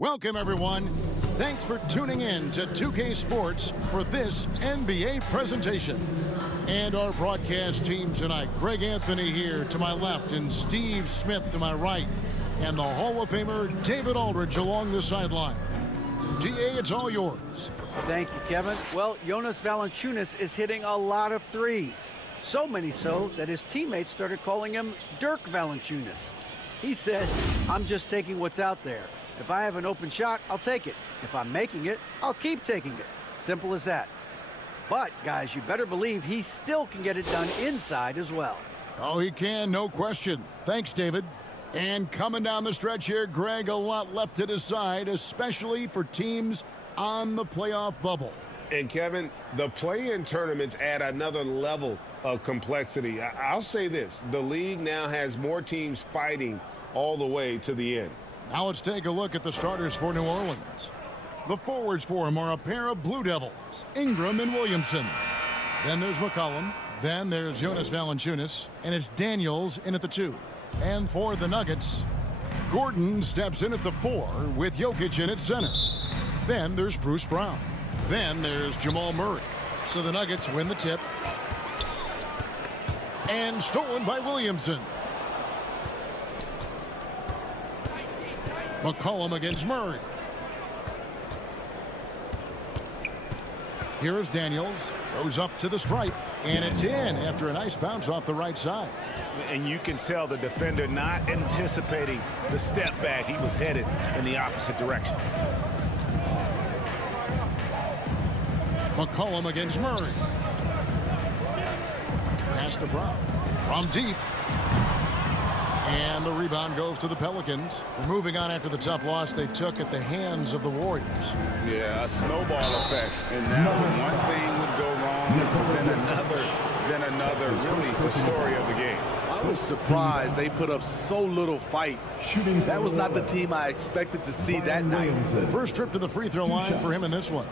Welcome, everyone. Thanks for tuning in to 2K Sports for this NBA presentation. And our broadcast team tonight, Greg Anthony here to my left and Steve Smith to my right. And the Hall of Famer, David Aldridge, along the sideline. DA, it's all yours. Thank you, Kevin. Well, Jonas Valanciunas is hitting a lot of threes. So many so that his teammates started calling him Dirk Valanciunas. He says, I'm just taking what's out there. If I have an open shot, I'll take it. If I'm making it, I'll keep taking it. Simple as that. But, guys, you better believe he still can get it done inside as well. Oh, he can, no question. Thanks, David. And coming down the stretch here, Greg, a lot left to decide, especially for teams on the playoff bubble. And, Kevin, the play-in tournaments add another level of complexity. I'll say this. The league now has more teams fighting all the way to the end. Now let's take a look at the starters for New Orleans. The forwards for him are a pair of Blue Devils, Ingram and Williamson. Then there's McCollum. Then there's Jonas Valanciunas. And it's Daniels in at the 2. And for the Nuggets, Gordon steps in at the 4 with Jokic in at center. Then there's Bruce Brown. Then there's Jamal Murray. So the Nuggets win the tip. And stolen by Williamson. McCollum against Murray. Here is Daniels. Goes up to the stripe. And it's in after a nice bounce off the right side. And you can tell the defender not anticipating the step back. He was headed in the opposite direction. McCollum against Murray. Pass to Brown. From deep. And the rebound goes to the Pelicans. They're moving on after the tough loss they took at the hands of the Warriors. Yeah, a snowball effect. And now one thing would go wrong, then another. Really the story of the game. I was surprised they put up so little fight. That was not the team I expected to see that night. First trip to the free throw line for him in this one.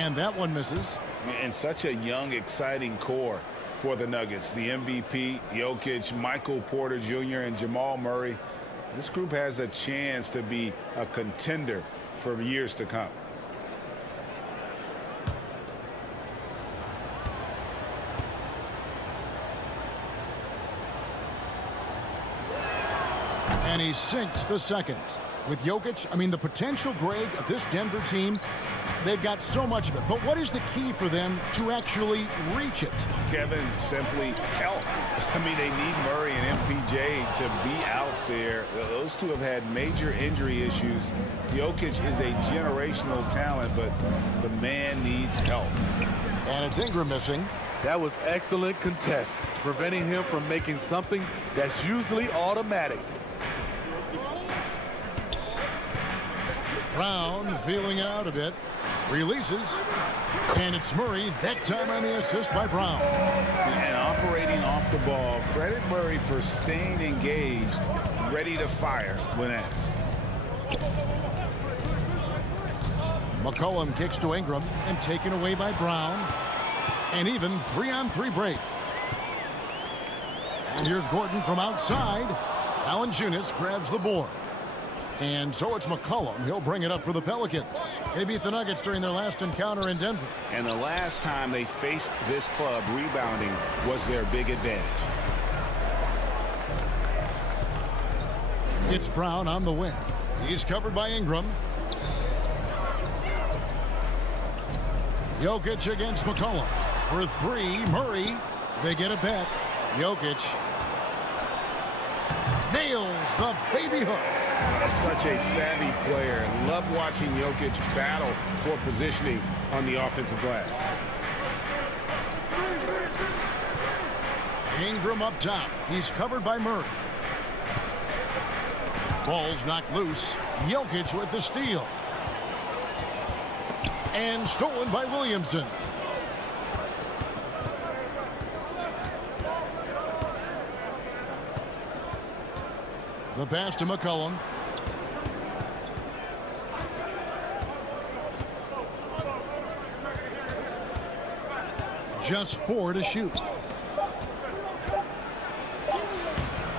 And that one misses. And such a young, exciting core for the Nuggets. The MVP, Jokic, Michael Porter Jr., and Jamal Murray. This group has a chance to be a contender for years to come. And he sinks the second. With Jokic, I mean, the potential, Greg, of this Denver team, they've got so much of it. But what is the key for them to actually reach it? Kevin, simply health. I mean, they need Murray and MPJ to be out there. Those two have had major injury issues. Jokic is a generational talent, but the man needs help. And it's Ingram missing. That was excellent contest, preventing him from making something that's usually automatic. Brown feeling it out a bit. Releases. And it's Murray, that time on the assist by Brown. And operating off the ball, credit Murray for staying engaged, ready to fire when asked. McCollum kicks to Ingram and taken away by Brown. And even 3-on-3 break. And here's Gordon from outside. Valanciunas grabs the board. And so it's McCollum. He'll bring it up for the Pelicans. They beat the Nuggets during their last encounter in Denver. And the last time they faced this club, rebounding was their big advantage. It's Brown on the wing. He's covered by Ingram. Jokic against McCollum. For 3, Murray. They get it back. Jokic nails the baby hook. Such a savvy player. Love watching Jokic battle for positioning on the offensive glass. Ingram up top. He's covered by Murray. Ball's knocked loose. Jokic with the steal. And stolen by Williamson. The pass to McCollum. Just 4 to shoot.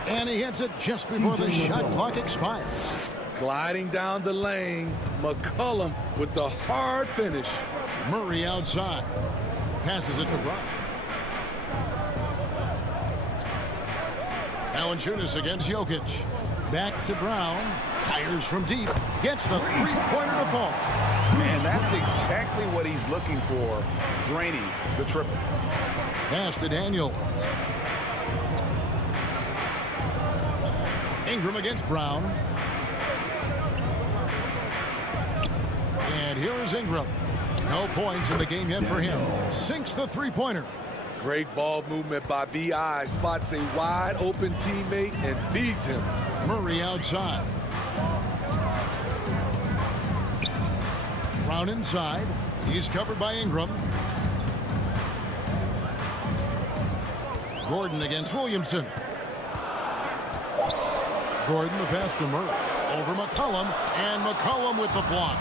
And he hits it just before the shot clock expires. Gliding down the lane, McCollum with the hard finish. Murray outside. Passes it to Brown. Valanciunas against Jokic. Back to Brown. Fires from deep. Gets the three-pointer to fall. Man, that's exactly what he's looking for, draining the triple. Pass to Daniels. Ingram against Brown. And here is Ingram. No points in the game yet for him. Sinks the three-pointer. Great ball movement by B.I. Spots a wide open teammate and feeds him. Murray outside. Brown inside. He's covered by Ingram. Gordon against Williamson. Gordon the pass to Murray. Over McCollum. And McCollum with the block.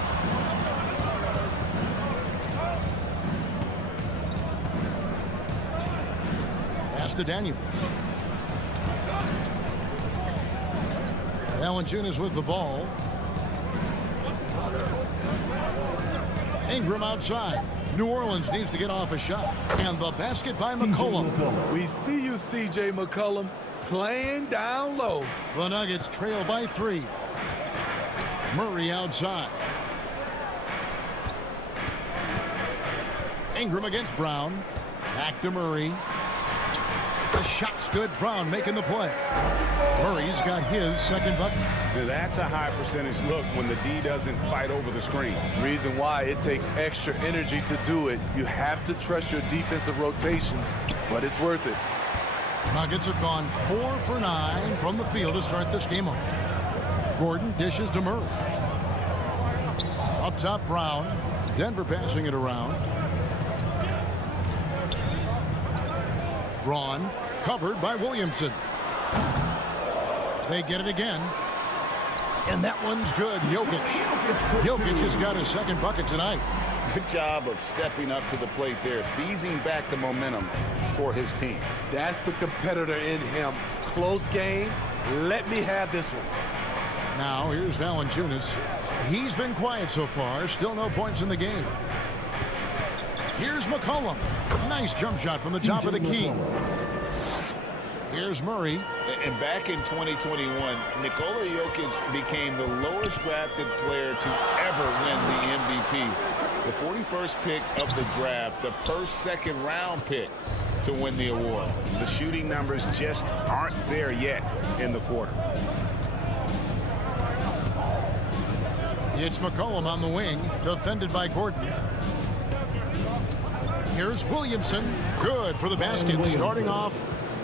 Pass to Daniels. Valanciunas with the ball. Ingram outside. New Orleans needs to get off a shot. And the basket by McCollum. We see you, C.J. McCollum, playing down low. The Nuggets trail by 3. Murray outside. Ingram against Brown. Back to Murray. The shot's good. Brown making the play. Murray's got his second bucket. That's a high percentage look when the D doesn't fight over the screen. Reason why it takes extra energy to do it. You have to trust your defensive rotations, but it's worth it. Nuggets have gone 4 for 9 from the field to start this game off. Gordon dishes to Murray. Up top, Brown. Denver passing it around. Braun covered by Williamson. They get it again. And that one's good. Jokic. Jokic has got his second bucket tonight. Good job of stepping up to the plate there, seizing back the momentum for his team. That's the competitor in him. Close game. Let me have this one. Now here's Valanciunas. He's been quiet so far. Still no points in the game. Here's McCollum. Nice jump shot from the top of the key. Here's Murray. And back in 2021, Nikola Jokic became the lowest drafted player to ever win the MVP. The 41st pick of the draft, the first second-round pick to win the award. The shooting numbers just aren't there yet in the quarter. It's McCollum on the wing, defended by Gordon. Here's Williamson. Good for the basket, starting off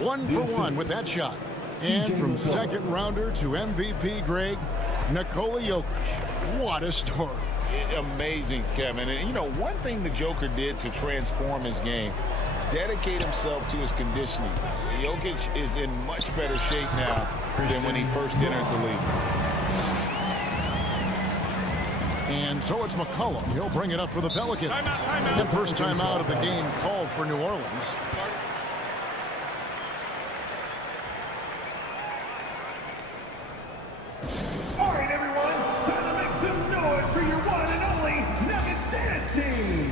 1 for 1 with that shot. And from second rounder to MVP, Greg, Nikola Jokic. What a story. Amazing, Kevin. And, you know, one thing the Joker did to transform his game, dedicate himself to his conditioning. Jokic is in much better shape now than when he first entered the league. And so it's McCollum. He'll bring it up for the Pelicans. The first timeout of the game called for New Orleans. All right, everyone, time to make some noise for your one and only Nuggets dance team.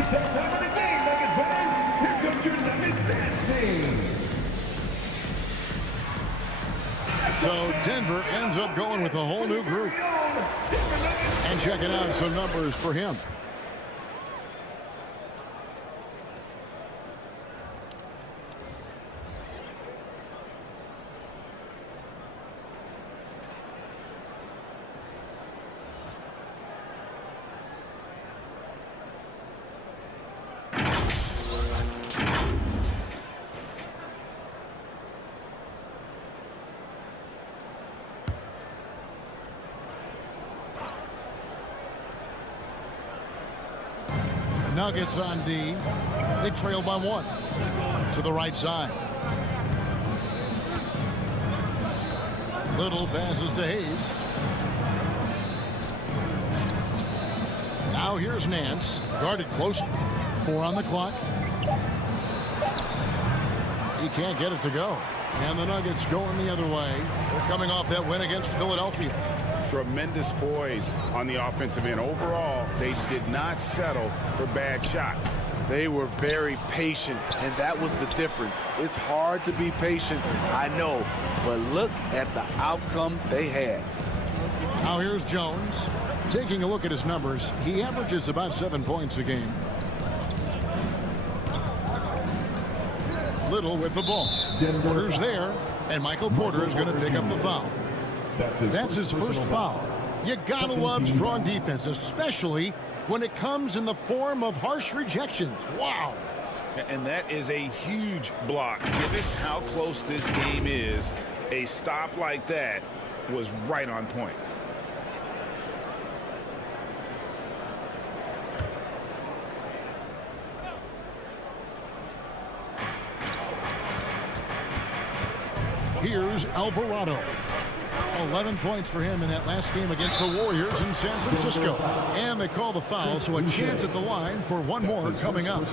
It's that time of the game, Nuggets fans. Here comes your Nuggets dance team. So Denver ends up going with a whole new group. And checking out some numbers for him. Nuggets on D. They trail by 1. To the right side. Little passes to Hayes. Now here's Nance. Guarded close. 4 on the clock. He can't get it to go. And the Nuggets going the other way. They're coming off that win against Philadelphia. Tremendous poise on the offensive end. Overall, they did not settle for bad shots. They were very patient, and that was the difference. It's hard to be patient, I know, but look at the outcome they had. Now here's Jones. Taking a look at his numbers, he averages about 7 points a game. Little with the ball. Porter's there, and Michael Porter is going to pick up the foul. That's his first foul. You gotta love strong defense, especially when it comes in the form of harsh rejections. Wow. And that is a huge block. Given how close this game is, a stop like that was right on point. Here's Alvarado. 11 points for him in that last game against the Warriors in San Francisco. And they call the foul, so a chance at the line for one more coming up.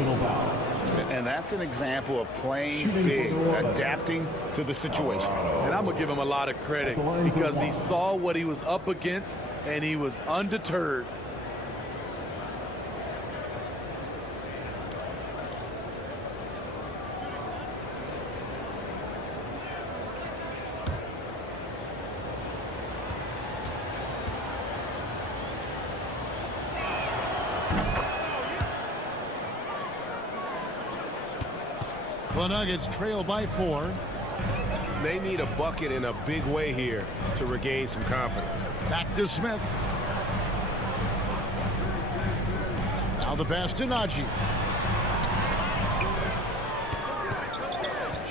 And that's an example of playing big, adapting to the situation. And I'm going to give him a lot of credit because he saw what he was up against, and he was undeterred. The Nuggets trail by 4. They need a bucket in a big way here to regain some confidence. Back to Smith. Now the pass to Najee.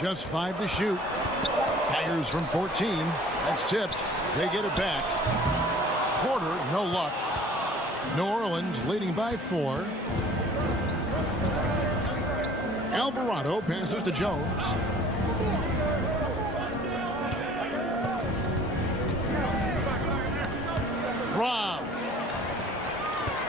Just 5 to shoot. Fires from 14. That's tipped. They get it back. Porter, no luck. New Orleans leading by 4. Alvarado passes to Jones. Rob.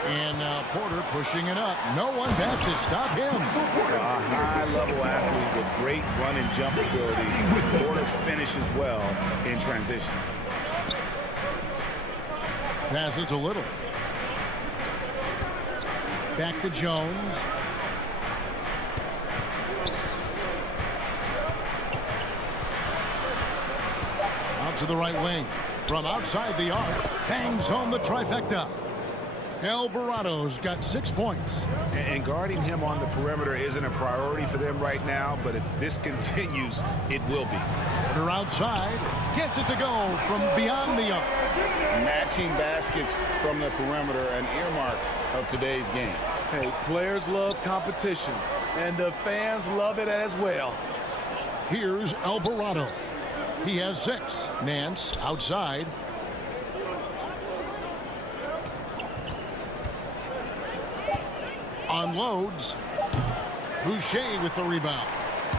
And now Porter pushing it up. No one back to stop him. A high-level athlete with great run and jump ability. Porter finishes well in transition. Passes to Little. Back to Jones. Out to the right wing. From outside the arc. Bangs home the trifecta. Alvarado's got 6 points. And guarding him on the perimeter isn't a priority for them right now, but if this continues, it will be. Porter outside. Gets it to go from beyond the arc. Matching baskets from the perimeter, an earmark of today's game. Hey, players love competition, and the fans love it as well. Here's Alvarado. He has 6. Nance outside. Unloads. Boucher with the rebound.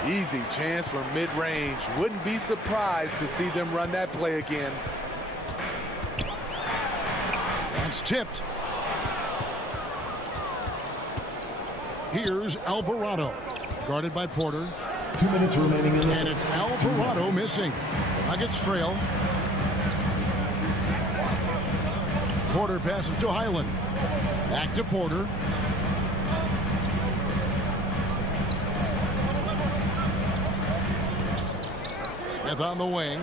Easy chance for mid-range. Wouldn't be surprised to see them run that play again. That's tipped. Here's Alvarado. Guarded by Porter. 2 minutes remaining in the And it's Alvarado missing. Nuggets trail. Porter passes to Highland. Back to Porter. Smith on the wing.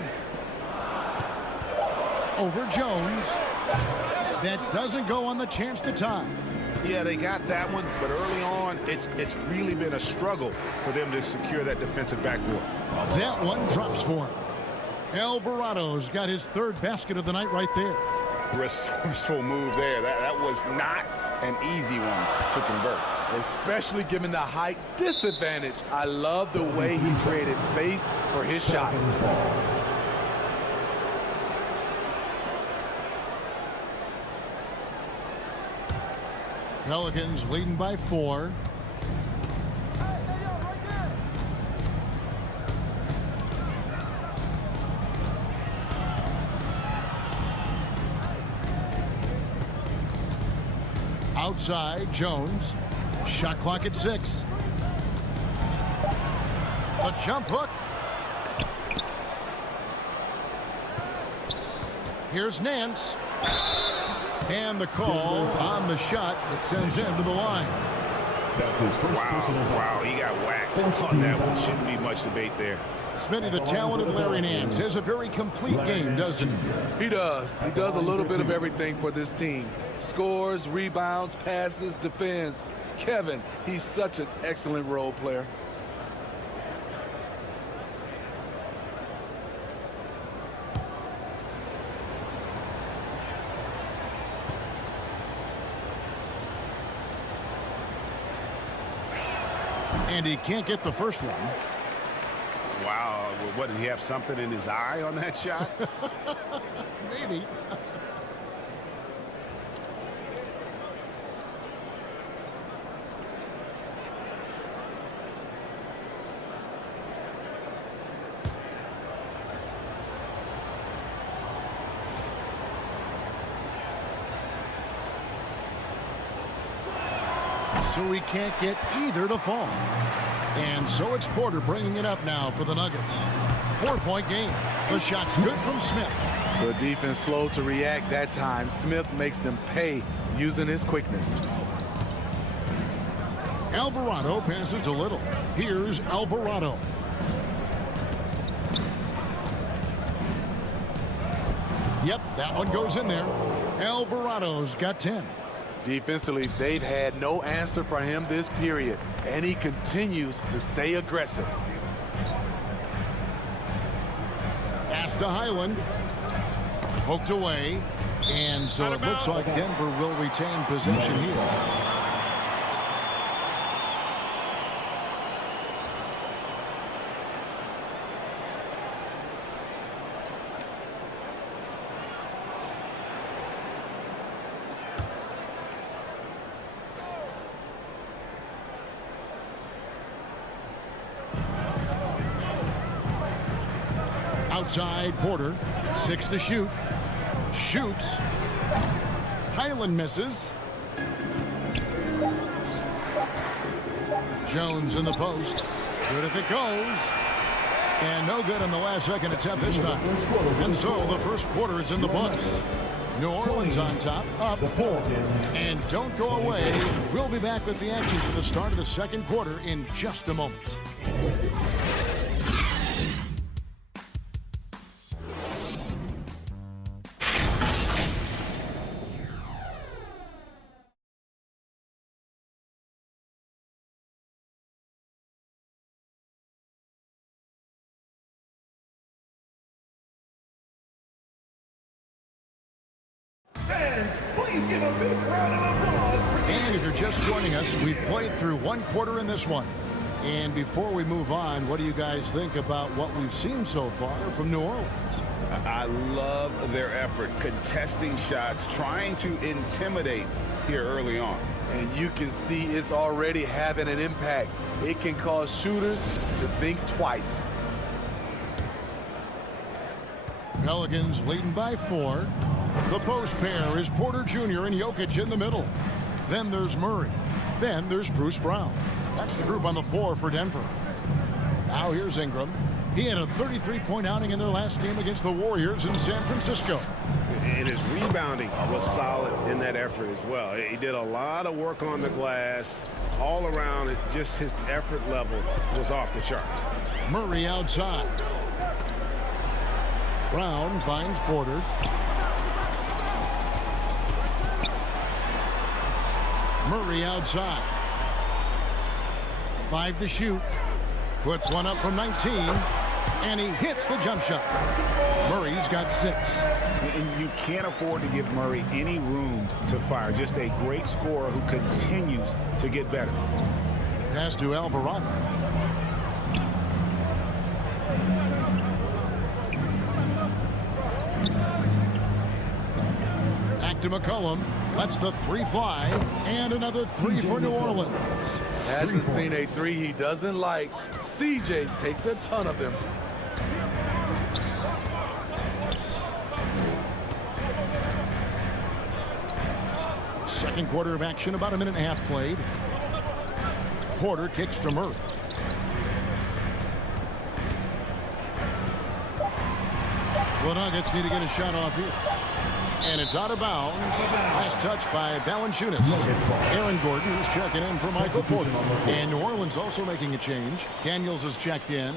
Over Jones. That doesn't go on the chance to tie. Yeah, they got that one, but early on, it's really been a struggle for them to secure that defensive backboard. That one drops for him. Alvarado's got his third basket of the night right there. Resourceful move there. That was not an easy one to convert. Especially given the height disadvantage. I love the way he created space for his shot. Pelicans leading by 4. Outside, Jones. Shot clock at 6. A jump hook. Here's Nance. And the call on the shot that sends him to the line. That's his first personal foul. Wow, he got whacked on that one. Shouldn't be much debate there. Smitty, the talented Larry Nance has a very complete game, doesn't he? He does. He does a little bit of everything for this team. Scores, rebounds, passes, defends. Kevin, he's such an excellent role player. And he can't get the first one. Wow, what, did he have something in his eye on that shot? Maybe. So he can't get either to fall. And so it's Porter bringing it up now for the Nuggets. 4-point game. The shot's good from Smith. The defense slow to react that time. Smith makes them pay using his quickness. Alvarado passes a little. Here's Alvarado. Yep, that one goes in there. Alvarado's got 10. Defensively, they've had no answer for him this period, and he continues to stay aggressive. Pass to Highland. Poked away. And so it looks like Denver will retain possession here. Outside, Porter. 6 to shoot. Shoots. Highland misses. Jones in the post. Good if it goes. And no good on the last second attempt this time. And so the first quarter is in the books. New Orleans on top, up 4. And don't go away. We'll be back with the action for the start of the second quarter in just a moment. Fans, please give a big round of applause for And if you're just joining us, we've played through one quarter in this one. And before we move on, what do you guys think about what we've seen so far from New Orleans? I love their effort, contesting shots, trying to intimidate here early on. And you can see it's already having an impact. It can cause shooters to think twice. Pelicans leading by 4. The post pair is Porter Jr. and Jokic in the middle. Then there's Murray. Then there's Bruce Brown. That's the group on the floor for Denver. Now here's Ingram. He had a 33-point outing in their last game against the Warriors in San Francisco. And his rebounding was solid in that effort as well. He did a lot of work on the glass. All around, just his effort level was off the charts. Murray outside. Brown finds Porter. Murray outside. 5 to shoot. Puts one up from 19. And he hits the jump shot. Murray's got 6. And you can't afford to give Murray any room to fire. Just a great scorer who continues to get better. Pass to Alvarado. Back to McCollum. Lets the 3 fly. And another 3 for New Orleans. Hasn't seen a 3 he doesn't like. CJ takes a ton of them. Second quarter of action, about a minute and a half played. Porter kicks to Murray. The Nuggets need to get a shot off here. And it's out of bounds. Last touch by Valanciunas. Aaron Gordon is checking in for Michael Porter. And New Orleans also making a change. Daniels has checked in.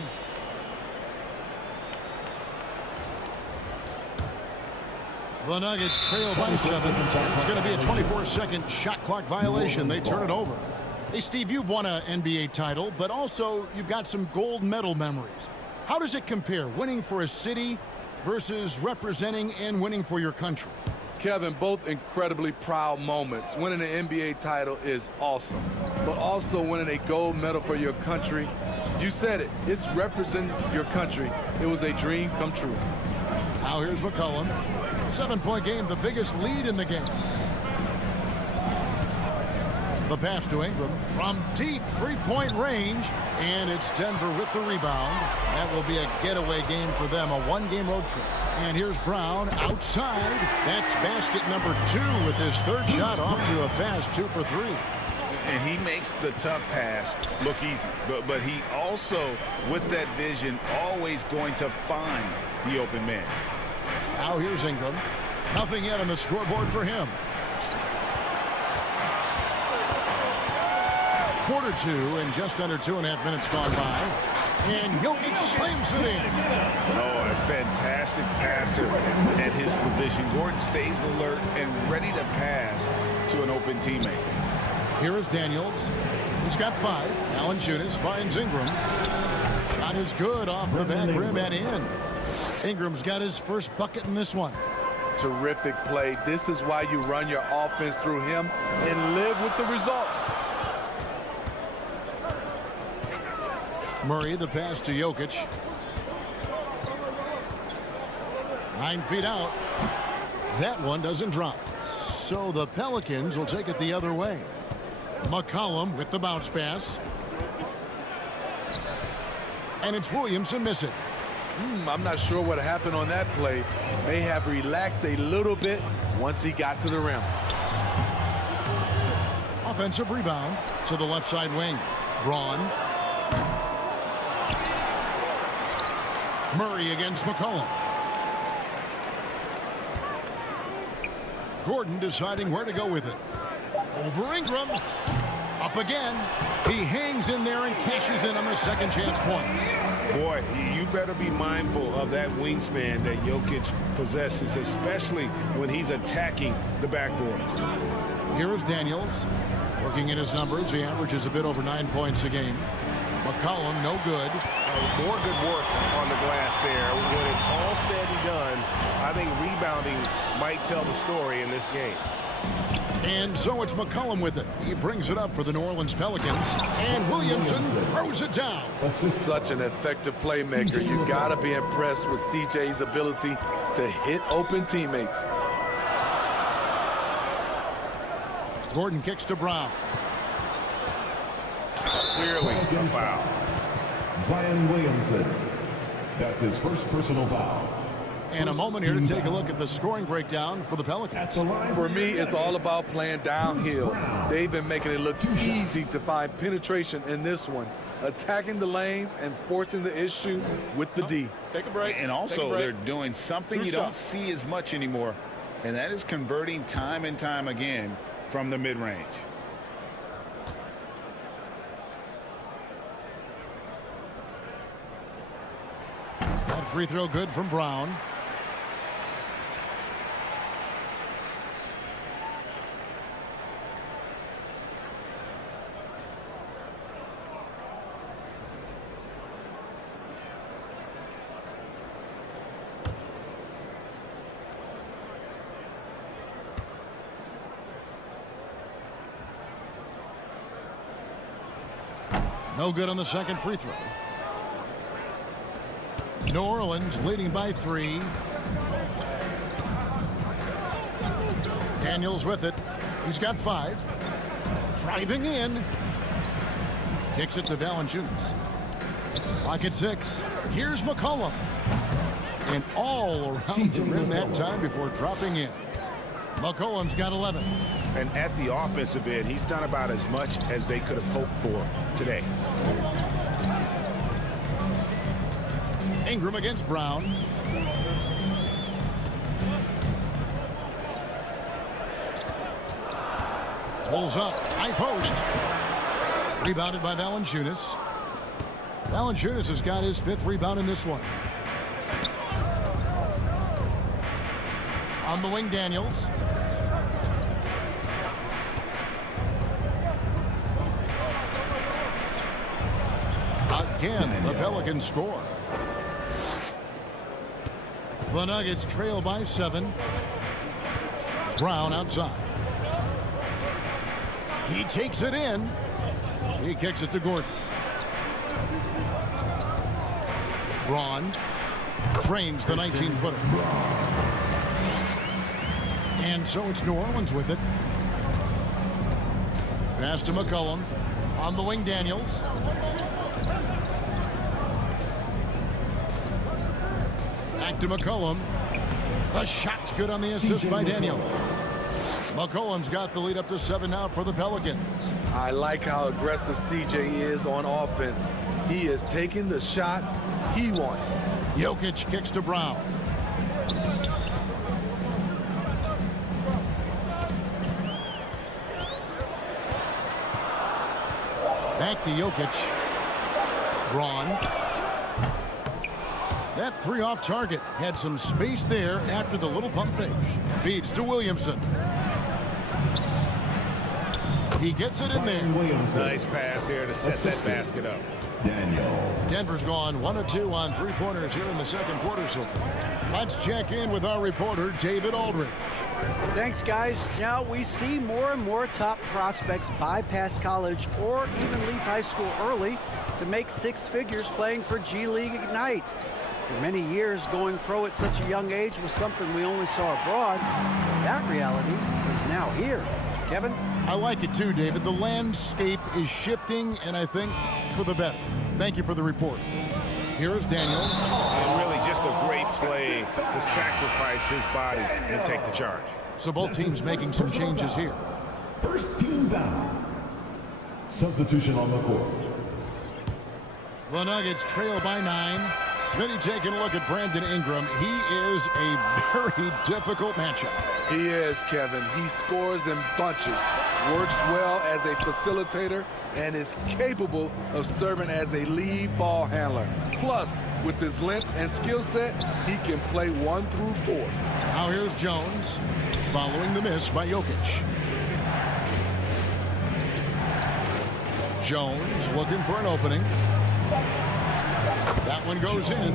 The Nuggets trail by 7. It's going to be a 24-second shot clock violation. They turn it over. Hey, Steve, you've won an NBA title, but also you've got some gold medal memories. How does it compare, winning for a city versus representing and winning for your country? Kevin, both incredibly proud moments. Winning an NBA title is awesome, but also winning a gold medal for your country, you said it, it's representing your country. It was a dream come true. Now here's McCollum. 7-point game, the biggest lead in the game. The pass to Ingram from deep 3-point range, and it's Denver with the rebound. That will be a getaway game for them, a 1-game road trip. And here's Brown outside. That's basket number 2 with his 3rd shot, off to a fast 2 for 3. And he makes the tough pass look easy. But he also, with that vision, always going to find the open man. Now here's Ingram. Nothing yet on the scoreboard for him. Quarter 2 and just under 2.5 minutes gone by. And Jokic slams it in. Oh, a fantastic passer at his position. Gordon stays alert and ready to pass to an open teammate. Here is Daniels. He's got 5. Valanciunas finds Ingram. Shot is good off the back rim and in. Ingram's got his first bucket in this one. Terrific play. This is why you run your offense through him and live with the results. Murray, the pass to Jokic. 9 feet out. That one doesn't drop. So the Pelicans will take it the other way. McCollum with the bounce pass. And it's Williamson missing. I'm not sure what happened on that play. May have relaxed a little bit once he got to the rim. Offensive rebound to the left side wing. Braun. Murray against McCollum. Gordon deciding where to go with it. Over Ingram. Up again. He hangs in there and cashes in on the second chance points. Boy, you better be mindful of that wingspan that Jokic possesses, especially when he's attacking the backboard. Here is Daniels. Looking at his numbers, he averages a bit over 9 points a game. McCollum, no good. More good work on the glass there. When it's all said and done, I think rebounding might tell the story in this game. And so it's McCollum with it. He brings it up for the New Orleans Pelicans. And Williamson throws it down. Such an effective playmaker. You got to be impressed with CJ's ability to hit open teammates. Gordon kicks to Brown. Clearly a foul. Zion Williamson. That's his first personal foul. And a moment here to take a look at the scoring breakdown for the Pelicans. For me, it's all about playing downhill. They've been making it look easy to find penetration in this one, attacking the lanes and forcing the issue with the D. Take a break. And also, they're doing something you don't see as much anymore, and that is converting time and time again from the mid-range. That free throw good from Brown. No good on the second free throw. New Orleans leading by 3. Daniels with it. He's got 5. Driving in. Kicks it to Valanciunas. Clock at 6. Here's McCollum. And all around the rim that time before dropping in. McCollum's got 11. And at the offensive end, he's done about as much as they could have hoped for today. Ingram against Brown. Pulls up. High post. Rebounded by Valanciunas. Valanciunas has got his 5th rebound in this one. On the wing, Daniels. Again, the Pelicans score. The Nuggets trail by 7. Brown outside. He takes it in. He kicks it to Gordon. Braun drains the 19-footer. And so it's New Orleans with it. Pass to McCollum. On the wing, Daniels. Back to McCollum. The shot's good on the assist by Daniels. McCollum's got the lead up to 7 now for the Pelicans. I like how aggressive CJ is on offense. He is taking the shots he wants. Jokic kicks to Brown. Back to Jokic. Braun. That 3 off target. Had some space there after the little pump fake. Feeds to Williamson. He gets it in there. Nice pass here to set that basket up. Denver's gone 1 of 2 on 3-pointers here in the second quarter so far. Let's check in with our reporter, David Aldridge. Thanks, guys. Now we see more and more top prospects bypass college or even leave high school early to make 6 figures playing for G League Ignite. For many years, going pro at such a young age was something we only saw abroad. But that reality is now here. Kevin? I like it too, David. The landscape is shifting, and I think for the better. Thank you for the report. Here's Daniels. And really just a great play to sacrifice his body and take the charge. So both teams making some changes here. First team down. Substitution on the court. The Nuggets trail by 9. Smitty taking a look at Brandon Ingram. He is a very difficult matchup. He is, Kevin. He scores in bunches, works well as a facilitator, and is capable of serving as a lead ball handler. Plus, with his length and skill set, he can play 1 through 4. Now here's Jones, following the miss by Jokic. Jones looking for an opening. That one goes in.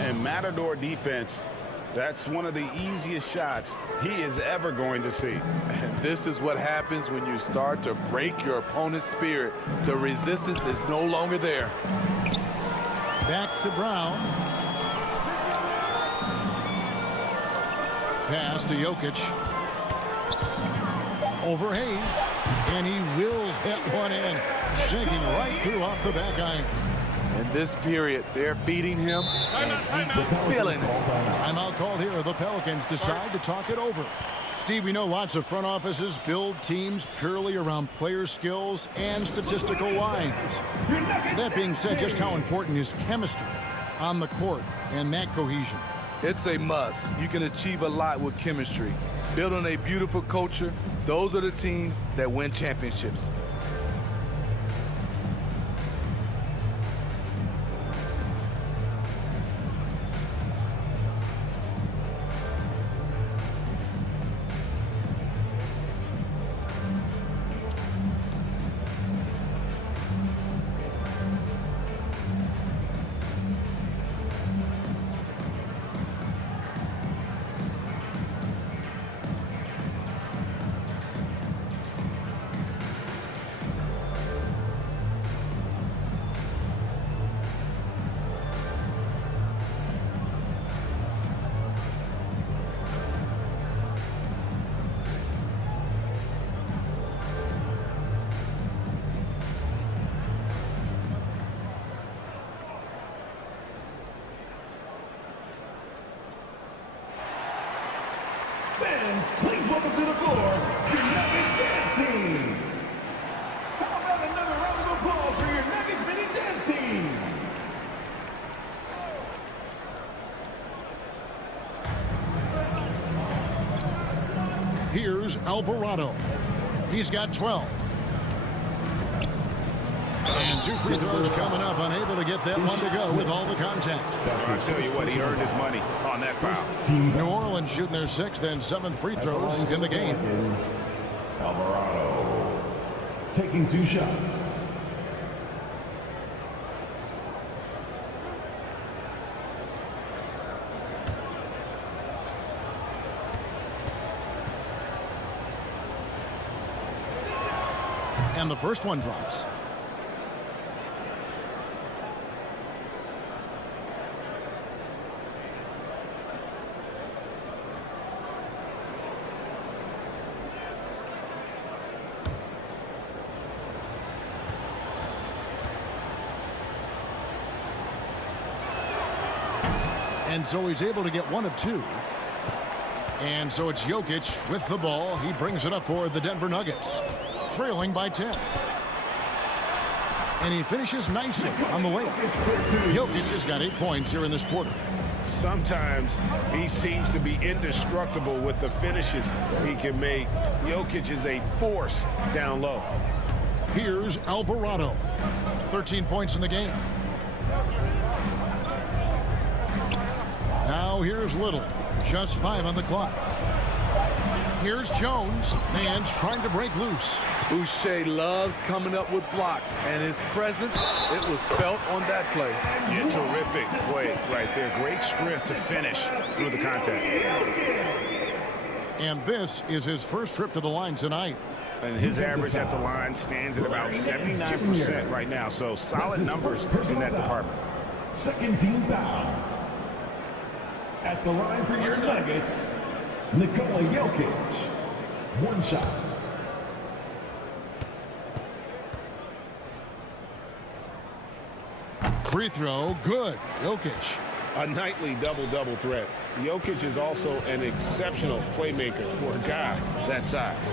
And Matador defense, that's one of the easiest shots he is ever going to see. And this is what happens when you start to break your opponent's spirit. The resistance is no longer there. Back to Brown. Pass to Jokic. Over Hayes. And he wills that one in. Sinking right through off the back iron. In this period, they're feeding him, and he's feeling it. Timeout called here. The Pelicans decide to talk it over. Steve, we know lots of front offices build teams purely around player skills and statistical lines. That being said, just how important is chemistry on the court and that cohesion? It's a must. You can achieve a lot with chemistry. Building a beautiful culture, those are the teams that win championships. Please welcome to the floor, your Nuggets dance team. How about another round of applause for your Nuggets mini dance team? Here's Alvarado. He's got 12. And 2 free throws coming up, unable to get that one to go with all the contact. I tell you what, he earned his money on that foul. New Orleans shooting their 6th and 7th free throws in the game. Alvarado taking 2 shots. And the first one drops. And so he's able to get 1 of 2. And so it's Jokic with the ball. He brings it up for the Denver Nuggets, trailing by 10. And he finishes nicely on the layup. Jokic has got 8 points here in this quarter. Sometimes he seems to be indestructible with the finishes he can make. Jokic is a force down low. Here's Alvarado. 13 points in the game. Now here's Little. Just 5 on the clock. Here's Jones. Man's trying to break loose. Boucher loves coming up with blocks, and his presence, it was felt on that play. Yeah, terrific play right there. Great strength to finish through the contact. And this is his first trip to the line tonight. And his average at the line stands at about 79% right now. So solid numbers in that department. Second team foul. At the line for your Nuggets, Nikola Jokic. 1 shot. Free throw, good. Jokic. A nightly double-double threat. Jokic is also an exceptional playmaker for a guy that size.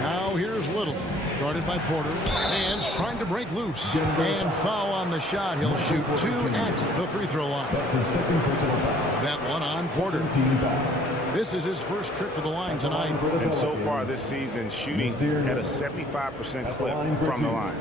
Now here's Little. Guarded by Porter. Hands trying to break loose. And foul on the shot. He'll shoot 2 at the free throw line. That's his second personal foul. That one on Porter. Team foul. This is his first trip to the line tonight. And so far this season, shooting at a 75% clip from the line.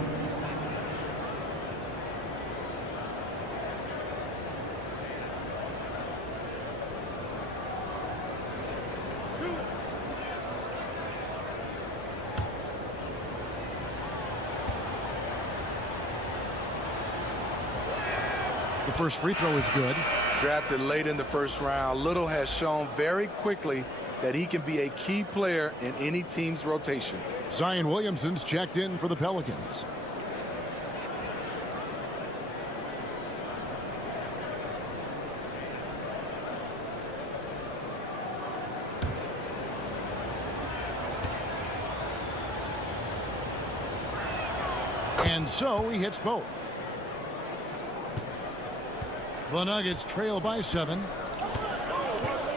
The first free throw is good. Drafted late in the first round, Little has shown very quickly that he can be a key player in any team's rotation. Zion Williamson's checked in for the Pelicans. And so he hits both. The Nuggets trail by 7.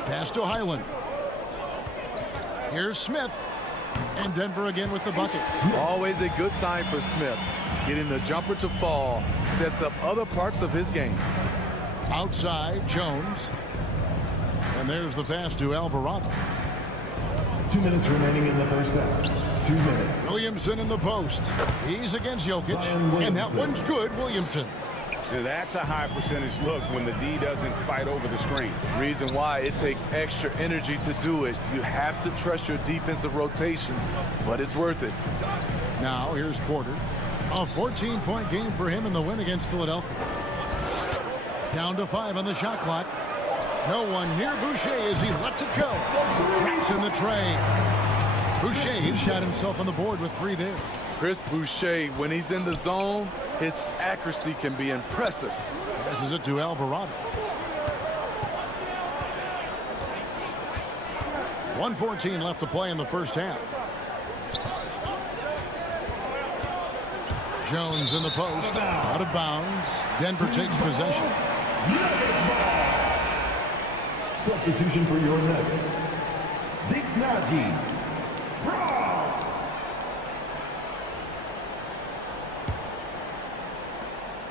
Pass to Highland. Here's Smith. And Denver again with the buckets. Always a good sign for Smith. Getting the jumper to fall sets up other parts of his game. Outside, Jones. And there's the pass to Alvarado. 2 minutes remaining in the first half. 2 minutes. Williamson in the post. He's against Jokic. And that one's good, Williamson. Now that's a high percentage look when the D doesn't fight over the screen. Reason why it takes extra energy to do it. You have to trust your defensive rotations, but it's worth it. Now here's Porter. A 14-point game for him in the win against Philadelphia. Down to 5 on the shot clock. No one near Boucher as he lets it go. Traps in the tray. Boucher's got himself on the board with 3 there. Chris Boucher, when he's in the zone, his accuracy can be impressive. Passes it to Alvarado. 1:14 left to play in the first half. Jones in the post. Out of bounds. Denver takes possession. Substitution for your Nuggets. Zignaji.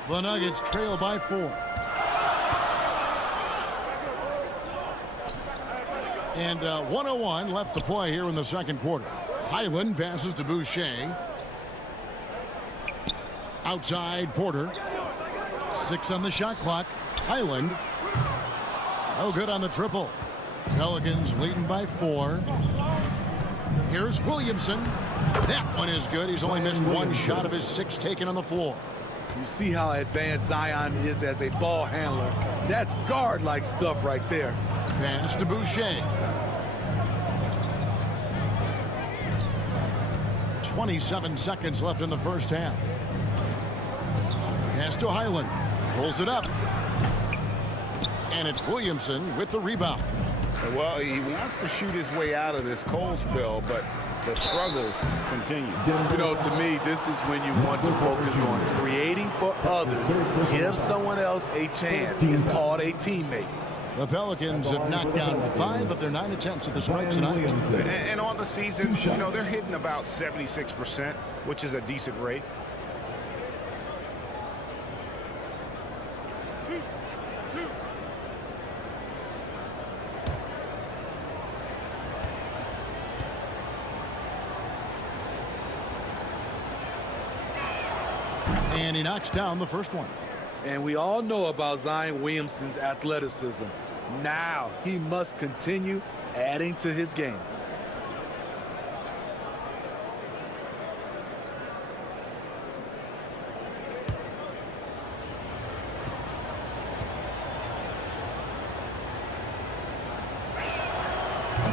The Nuggets trail by 4. And 1:01 left to play here in the second quarter. Highland passes to Boucher. Outside Porter. 6 on the shot clock. Highland. Oh, good on the triple. Pelicans leading by 4. Here's Williamson. That one is good. He's only missed 1 shot of his 6 taken on the floor. You see how advanced Zion is as a ball handler. That's guard-like stuff right there. Pass to Boucher. 27 seconds left in the first half. Pass to Highland. Pulls it up. And it's Williamson with the rebound. Well, he wants to shoot his way out of this cold spell, but the struggles continue. You know, to me, this is when you want to focus on creating for others. Give someone else a chance. It's called a teammate. The Pelicans have knocked down 5 of their 9 attempts at the strike tonight. And on the season, you know, they're hitting about 76%, which is a decent rate. And he knocks down the first one. And we all know about Zion Williamson's athleticism. Now he must continue adding to his game.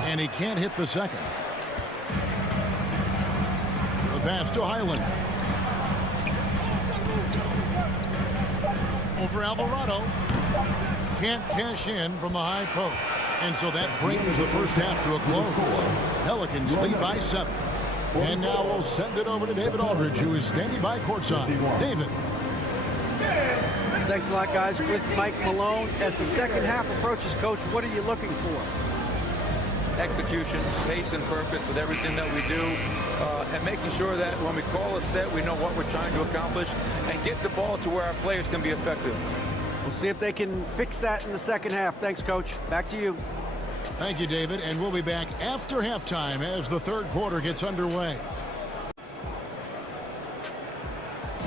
And he can't hit the second. The pass to Highland. Over Alvarado. Can't cash in from the high post. And so that brings the first half to a close. Pelicans lead by 7. And now we'll send it over to David Aldridge, who is standing by courtside. David. Thanks a lot, guys. With Mike Malone, as the second half approaches, Coach, what are you looking for? Execution, pace, and purpose with everything that we do, and making sure that when we call a set, we know what we're trying to accomplish and get the ball to where our players can be effective. We'll see if they can fix that in the second half. Thanks, Coach. Back to you. Thank you, David. And we'll be back after halftime as the third quarter gets underway.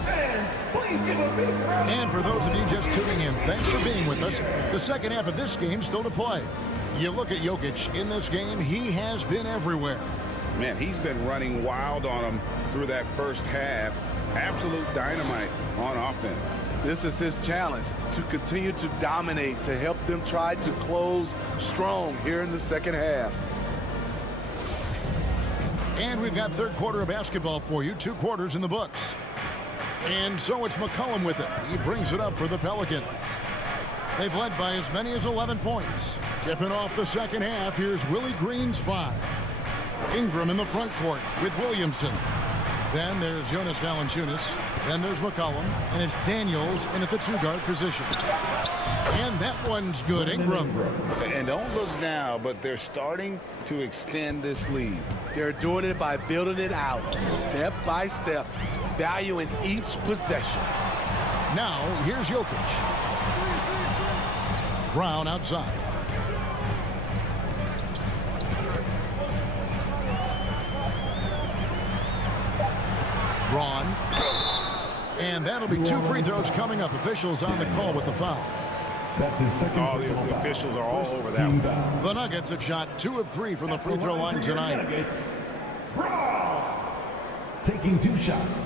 And for those of you just tuning in, thanks for being with us. The second half of this game still to play. You look at Jokic in this game, he has been everywhere. Man, he's been running wild on them through that first half. Absolute dynamite on offense. This is his challenge, to continue to dominate, to help them try to close strong here in the second half. And we've got third quarter of basketball for you, 2 quarters in the books. And so it's McCollum with it. He brings it up for the Pelicans. They've led by as many as 11 points. Tipping off the second half, here's Willie Green's 5. Ingram in the front court with Williamson. Then there's Jonas Valanciunas. Then there's McCollum. And it's Daniels in at the 2-guard position. And that one's good. Ingram. And don't look now, but they're starting to extend this lead. They're doing it by building it out, step by step, valuing each possession. Now, here's Jokic. Brown outside. Braun. And that'll be 2 free throws coming up. Officials on the call with the foul. That's his second. All the officials are all over that one. The Nuggets have shot 2 of 3 from the free throw line tonight. Nuggets. Taking 2 shots.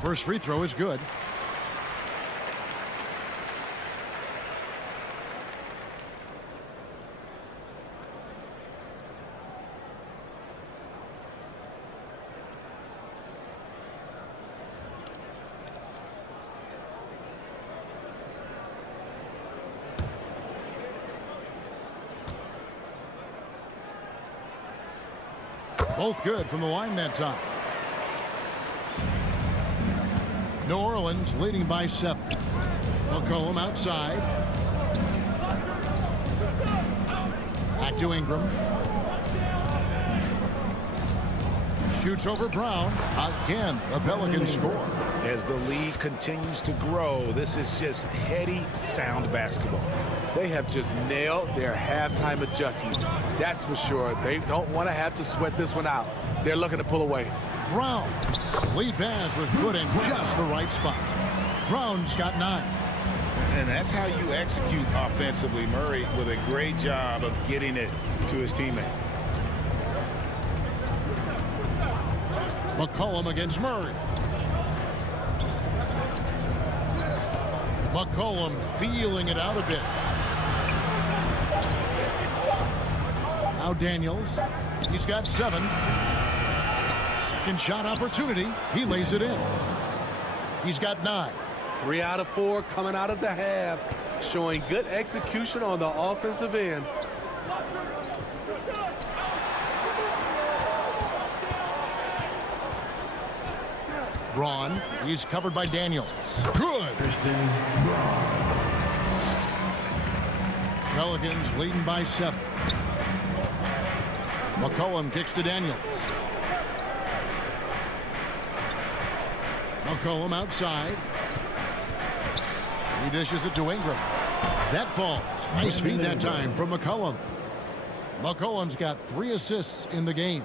First free throw is good. Both good from the line that time. New Orleans leading by 7. McCollum outside. Back to Ingram. Shoots over Brown. Again, the Pelicans score. As the league continues to grow, this is just heady, sound basketball. They have just nailed their halftime adjustments. That's for sure. They don't want to have to sweat this one out. They're looking to pull away. Brown. Lead pass was put in just the right spot. Brown's got 9. And that's how you execute offensively. Murray with a great job of getting it to his teammate. McCollum against Murray. McCollum feeling it out a bit. Now Daniels. He's got 7. Second shot opportunity. He lays it in. He's got 9. 3 out of 4 coming out of the half, showing good execution on the offensive end. Braun. He's covered by Daniels. Good. Pelicans leading by 7. McCollum kicks to Daniels. McCollum outside. He dishes it to Ingram. That falls. Nice feed that time from McCollum. McCollum's got 3 assists in the game.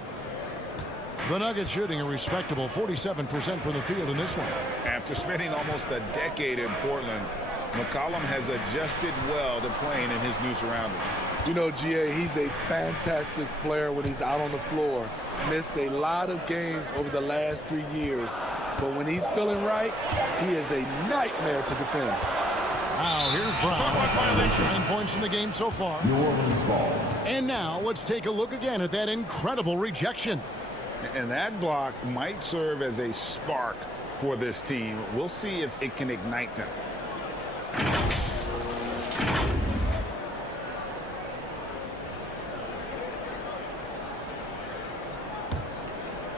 The Nuggets shooting a respectable 47% from the field in this one. After spending almost a decade in Portland, McCollum has adjusted well to playing in his new surroundings. You know, GA, he's a fantastic player when he's out on the floor. Missed a lot of games over the last 3 years. But when he's feeling right, he is a nightmare to defend. Now, here's Brown. 9 points in the game so far. New Orleans ball. And now, let's take a look again at that incredible rejection. And that block might serve as a spark for this team. We'll see if it can ignite them.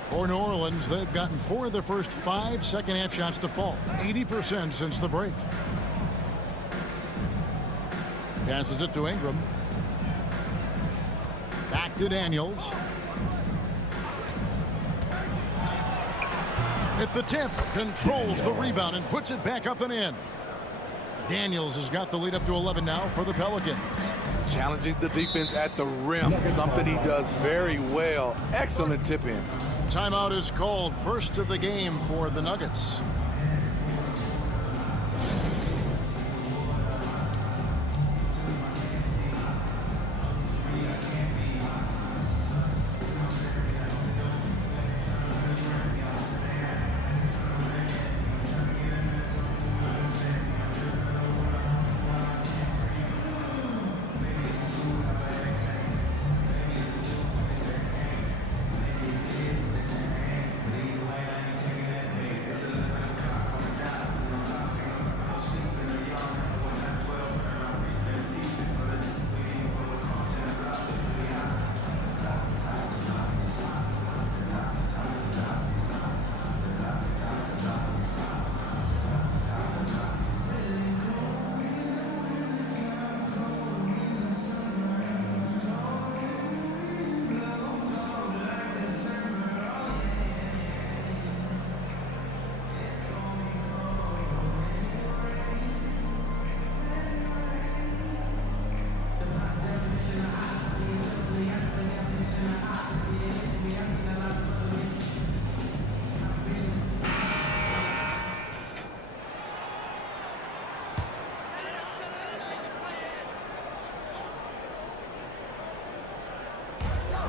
For New Orleans, they've gotten 4 of their first 5 second-half shots to fall. 80% since the break. Passes it to Ingram. Back to Daniels. At the tip, controls the rebound and puts it back up and in. Daniels has got the lead up to 11 now for the Pelicans. Challenging the defense at the rim, something he does very well. Excellent tip in. Timeout is called. First of the game for the Nuggets.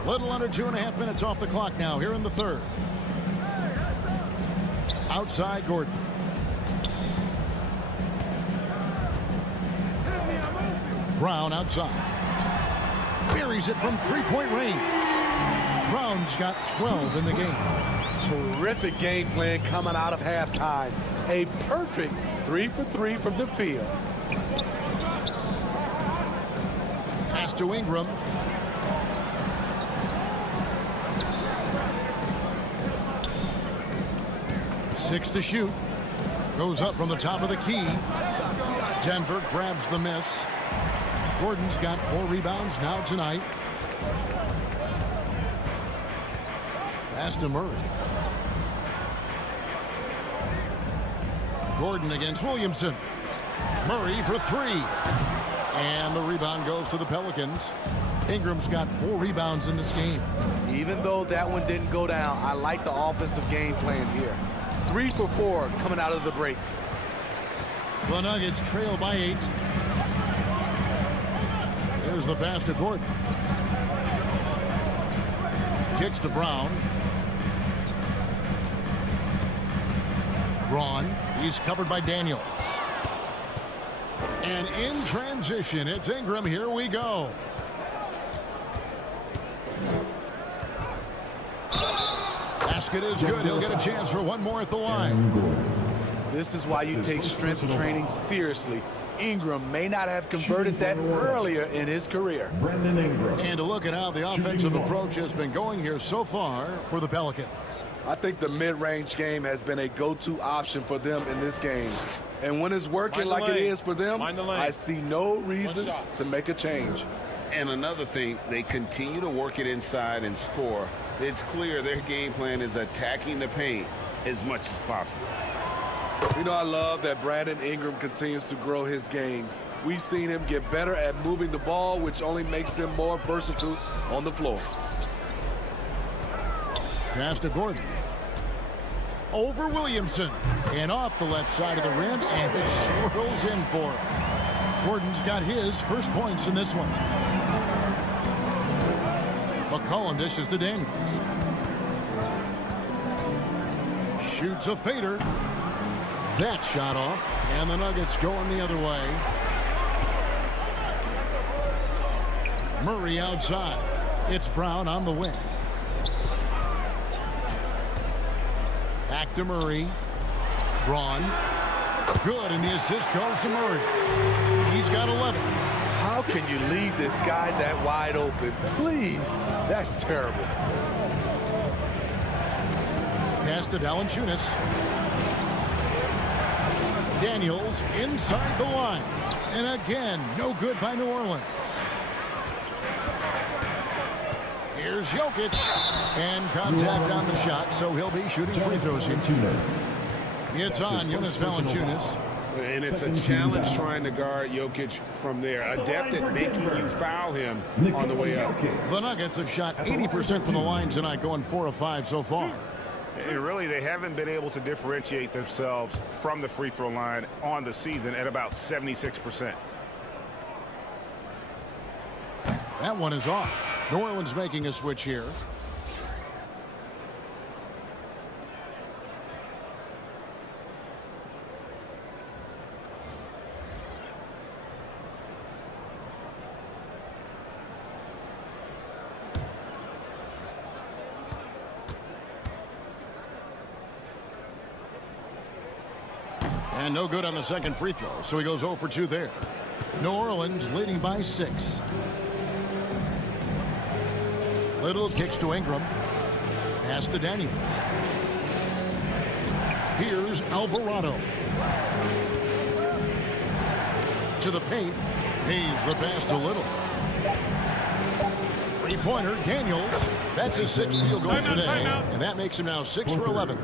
Little under 2.5 minutes off the clock now here in the third. Outside Gordon. Brown outside. Buries it from three-point range. Brown's got 12 in the game. Terrific game plan coming out of halftime. A perfect 3 for 3 from the field. Pass to Ingram. 6 to shoot. Goes up from the top of the key. Denver grabs the miss. Gordon's got 4 rebounds now tonight. Pass to Murray. Gordon against Williamson. Murray for 3. And the rebound goes to the Pelicans. Ingram's got 4 rebounds in this game. Even though that one didn't go down, I like the offensive game plan here. 3 for 4 coming out of the break. The Nuggets trail by 8. There's the pass to Gordon. Kicks to Brown. Braun. He's covered by Daniels. And in transition, it's Ingram. Here we go. Basket is good. He'll get a chance for one more at the line. This is why you take strength training seriously. Ingram may not have converted that earlier in his career. Brandon Ingram. And to look at how the offensive approach has been going here so far for the Pelicans. I think the mid-range game has been a go-to option for them in this game. And when it's working like it is for them, I see no reason to make a change. And another thing, they continue to work it inside and score. It's clear their game plan is attacking the paint as much as possible. You know, I love that Brandon Ingram continues to grow his game. We've seen him get better at moving the ball, which only makes him more versatile on the floor. Pass to Gordon. Over Williamson. And off the left side of the rim, and it swirls in for him. Gordon's got his first points in this one. McCollum dishes to Daniels. Shoots a fader. That shot off, and the Nuggets going the other way. Murray outside. It's Brown on the wing. Back to Murray. Braun. Good, and the assist goes to Murray. He's got 11. How can you leave this guy that wide open? Please. That's terrible. Pass to Valanciunas. Daniels inside the line. And again, no good by New Orleans. Here's Jokic. And contact on the shot, so he'll be shooting free throws here. It's on Jonas Valanciunas. And it's a challenge trying to guard Jokic from there. Adept at making you foul him on the way up. The Nuggets have shot 80% from the line tonight, going 4 of 5 so far. And really, they haven't been able to differentiate themselves from the free throw line on the season at about 76%. That one is off. New Orleans making a switch here. And no good on the second free throw, so he goes 0 for 2 there. New Orleans leading by 6. Little kicks to Ingram. Pass to Daniels. Here's Alvarado. To the paint. He's the pass to Little. Three-pointer, Daniels. That's his 6th field goal today, and that makes him now 6 for 11.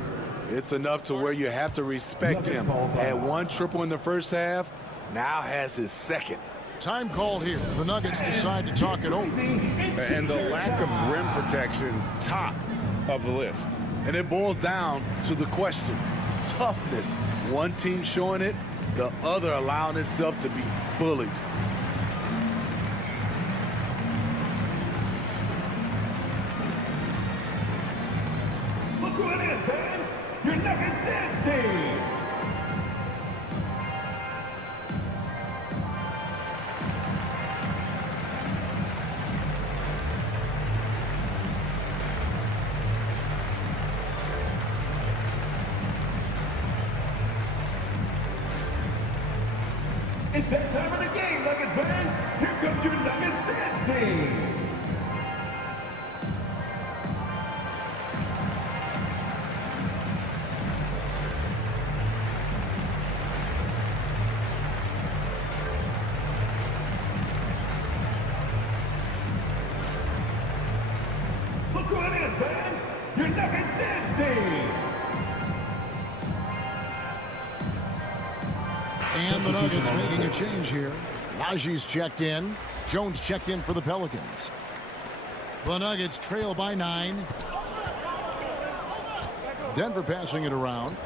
It's enough to where you have to respect him. Had 1 triple in the first half, now has his 2nd. Time called here. The Nuggets decide to talk it over. And the lack of rim protection, top of the list. And it boils down to the question. Toughness. One team showing it, the other allowing itself to be bullied. Look who it is, fans! Your Nuggets dance team! It's that time of the game, Nuggets fans! Here comes your Nuggets dance team! the Nuggets making a change here. Najee's checked in. Jones checked in for the Pelicans. The Nuggets trail by 9. Denver passing it around.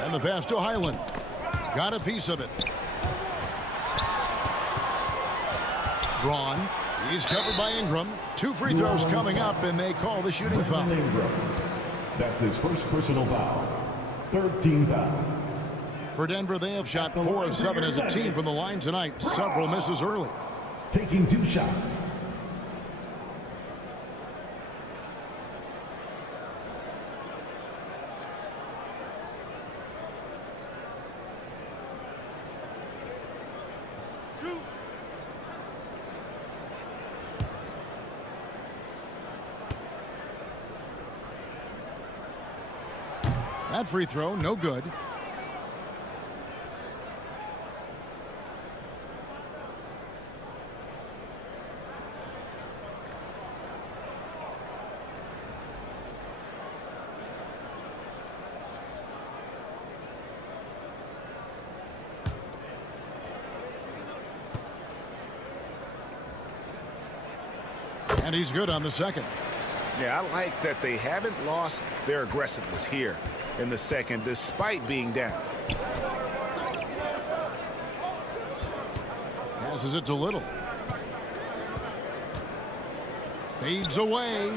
And the pass to Highland. Got a piece of it. Braun. He's covered by Ingram. 2 free throws coming up, and they call the shooting foul. That's his first personal foul. 13 foul. For Denver, they have shot 4 of 7 as a team from the line tonight. Several misses early. Taking 2 shots. That free throw, no good. And he's good on the second. Yeah, I like that they haven't lost their aggressiveness here in the second, despite being down. Passes it to Little. Fades away.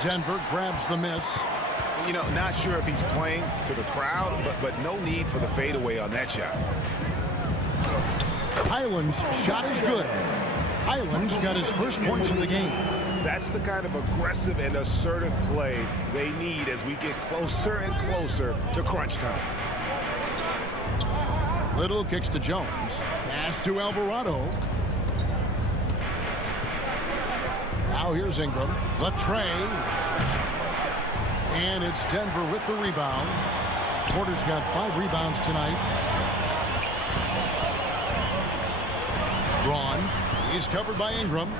Denver grabs the miss. You know, not sure if he's playing to the crowd, but no need for the fadeaway on that shot. Highland's shot is good. Highland's got his first points in the game. That's the kind of aggressive and assertive play they need as we get closer and closer to crunch time. Little kicks to Jones. Pass to Alvarado. Now here's Ingram. The tray. And it's Denver with the rebound. Porter's got 5 rebounds tonight. Braun. He's covered by Ingram.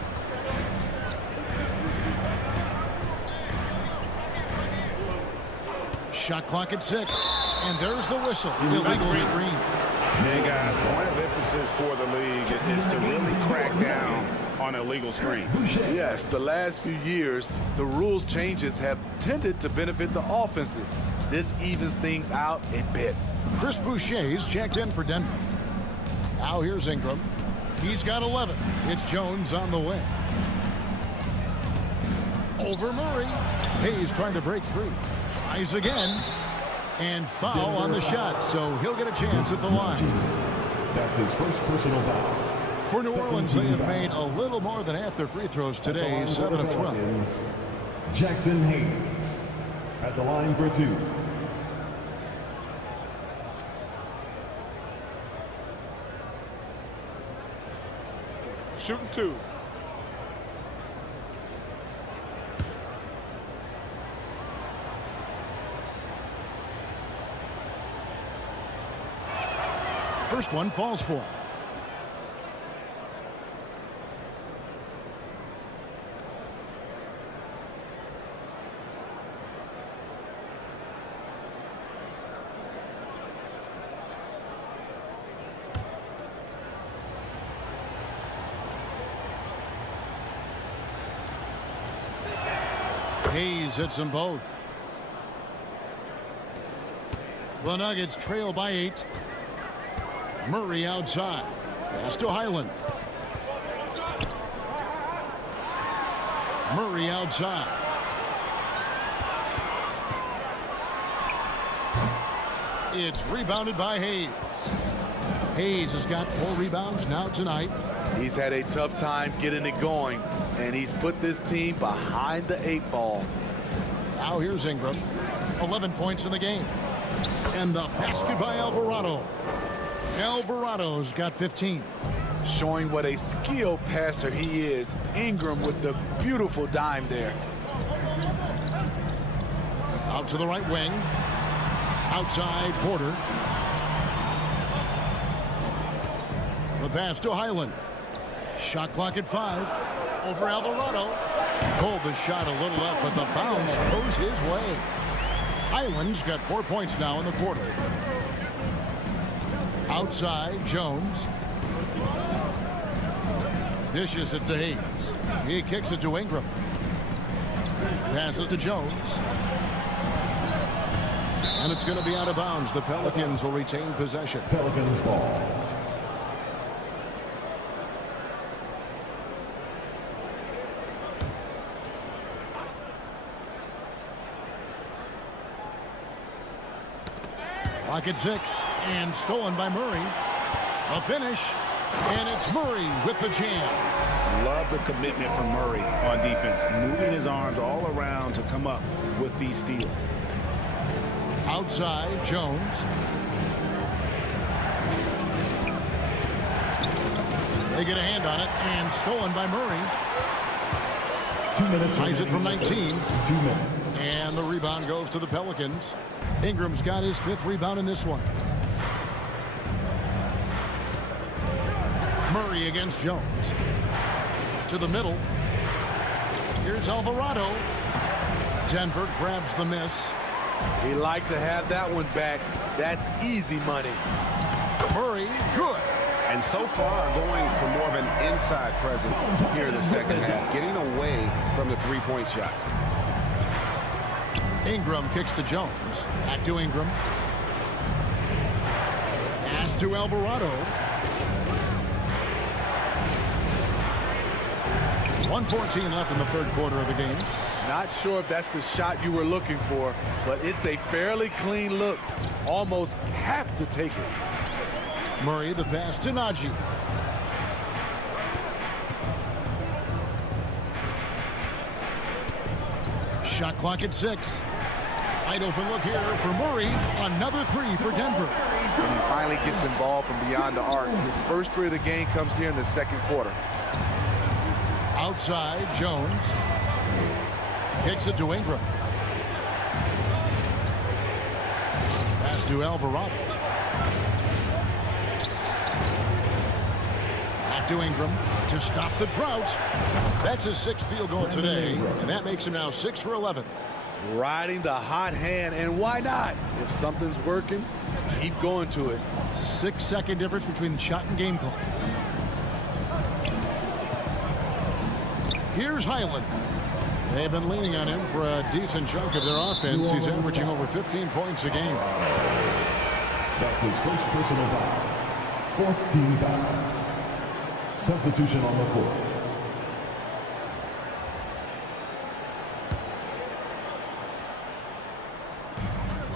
Shot clock at 6. And there's the whistle. Illegal screen. And guys, point of emphasis for the league is to really crack down on illegal screens. Yes, the last few years, the rules changes have tended to benefit the offenses. This evens things out a bit. Chris Boucher's checked in for Denver. Now here's Ingram. He's got 11. It's Jones on the way. Over Murray. Hayes trying to break free. Tries again. And foul on the shot, so he'll get a chance at the line. That's his first personal foul. For New Orleans, they have made a little more than half their free throws today, 7 of 12. Jackson Hayes at the line for 2. Shooting 2. First one falls for him. Hayes hits them both. The Nuggets trail by 8. Murray outside. Pass to Highland. Murray outside. It's rebounded by Hayes. Hayes has got 4 rebounds now tonight. He's had a tough time getting it going, and he's put this team behind the 8 ball. Now here's Ingram. 11 points in the game. And the basket by Alvarado. Alvarado's got 15. Showing what a skilled passer he is. Ingram with the beautiful dime there. Out to the right wing. Outside Porter. The pass to Highland. Shot clock at 5. Over Alvarado. Pulled the shot a little up, but the bounce goes his way. Highland's got 4 points now in the quarter. Outside, Jones. Dishes it to Hayes. He kicks it to Ingram. Passes to Jones. And it's going to be out of bounds. The Pelicans will retain possession. Pelicans ball. Clock at 6. And stolen by Murray. A finish. And it's Murray with the jam. Love the commitment from Murray on defense, moving his arms all around to come up with these steals. Outside, Jones. They get a hand on it, and stolen by Murray. 2 minutes. Ties it from 19. 2 minutes. And the rebound goes to the Pelicans. Ingram's got his 5th rebound in this one. Murray against Jones. To the middle. Here's Alvarado. Denver grabs the miss. He liked to have that one back. That's easy money. Murray, good. And so far, going for more of an inside presence here in the second half, getting away from the three-point shot. Ingram kicks to Jones. Back to Ingram. Pass to Alvarado. 1:14 left in the third quarter of the game. Not sure if that's the shot you were looking for, but it's a fairly clean look. Almost have to take it. Murray, the pass to Najee. Shot clock at 6. Wide open look here for Murray. Another 3 for Denver. When he finally gets involved from beyond the arc. His first 3 of the game comes here in the second quarter. Outside, Jones. Kicks it to Ingram. Pass to Alvarado. Back to Ingram to stop the drought. That's his 6th field goal today, and that makes him now 6 for 11. Riding the hot hand, and why not? If something's working, keep going to it. 6-second difference between the shot and game clock. Here's Highland. They've been leaning on him for a decent chunk of their offense. He's averaging over 15 points a game. That's his first personal foul. 4th team foul. Substitution on the court.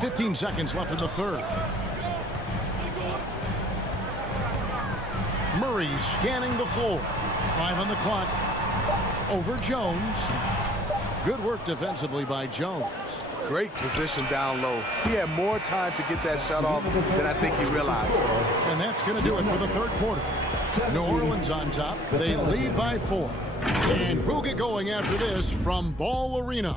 .15 seconds left in the third. Murray scanning the floor. 5 on the clock. Over Jones. Good work defensively by Jones. Great position down low. He had more time to get that shot off than I think he realized. And that's going to do it for the third quarter. New Orleans on top. They lead by 4. And we'll get going after this from Ball Arena.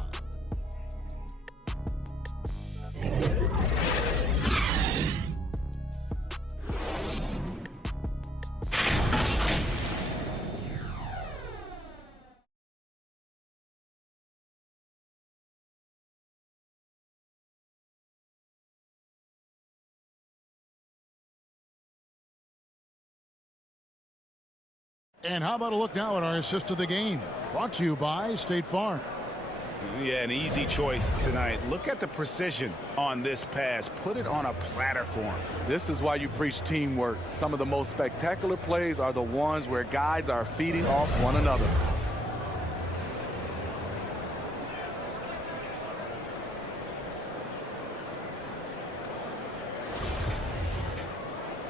And how about a look now at our assist of the game? Brought to you by State Farm. Yeah, an easy choice tonight. Look at the precision on this pass. Put it on a platter for him. This is why you preach teamwork. Some of the most spectacular plays are the ones where guys are feeding off one another.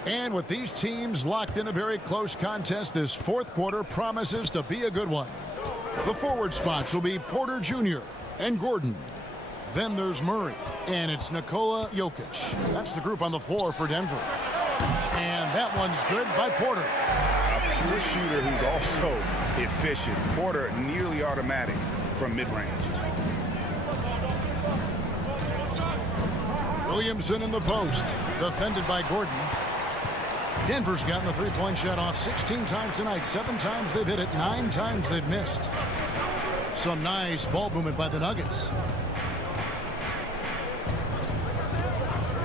And with these teams locked in a very close contest, this fourth quarter promises to be a good one. The forward spots will be Porter Jr. and Gordon. Then there's Murray, and it's Nikola Jokic. That's the group on the floor for Denver. And that one's good by Porter. A pure shooter who's also efficient. Porter nearly automatic from mid-range. Williamson in the post, defended by Gordon. Denver's gotten the three-point shot off 16 times tonight. 7 times they've hit it, 9 times they've missed. Some nice ball movement by the Nuggets.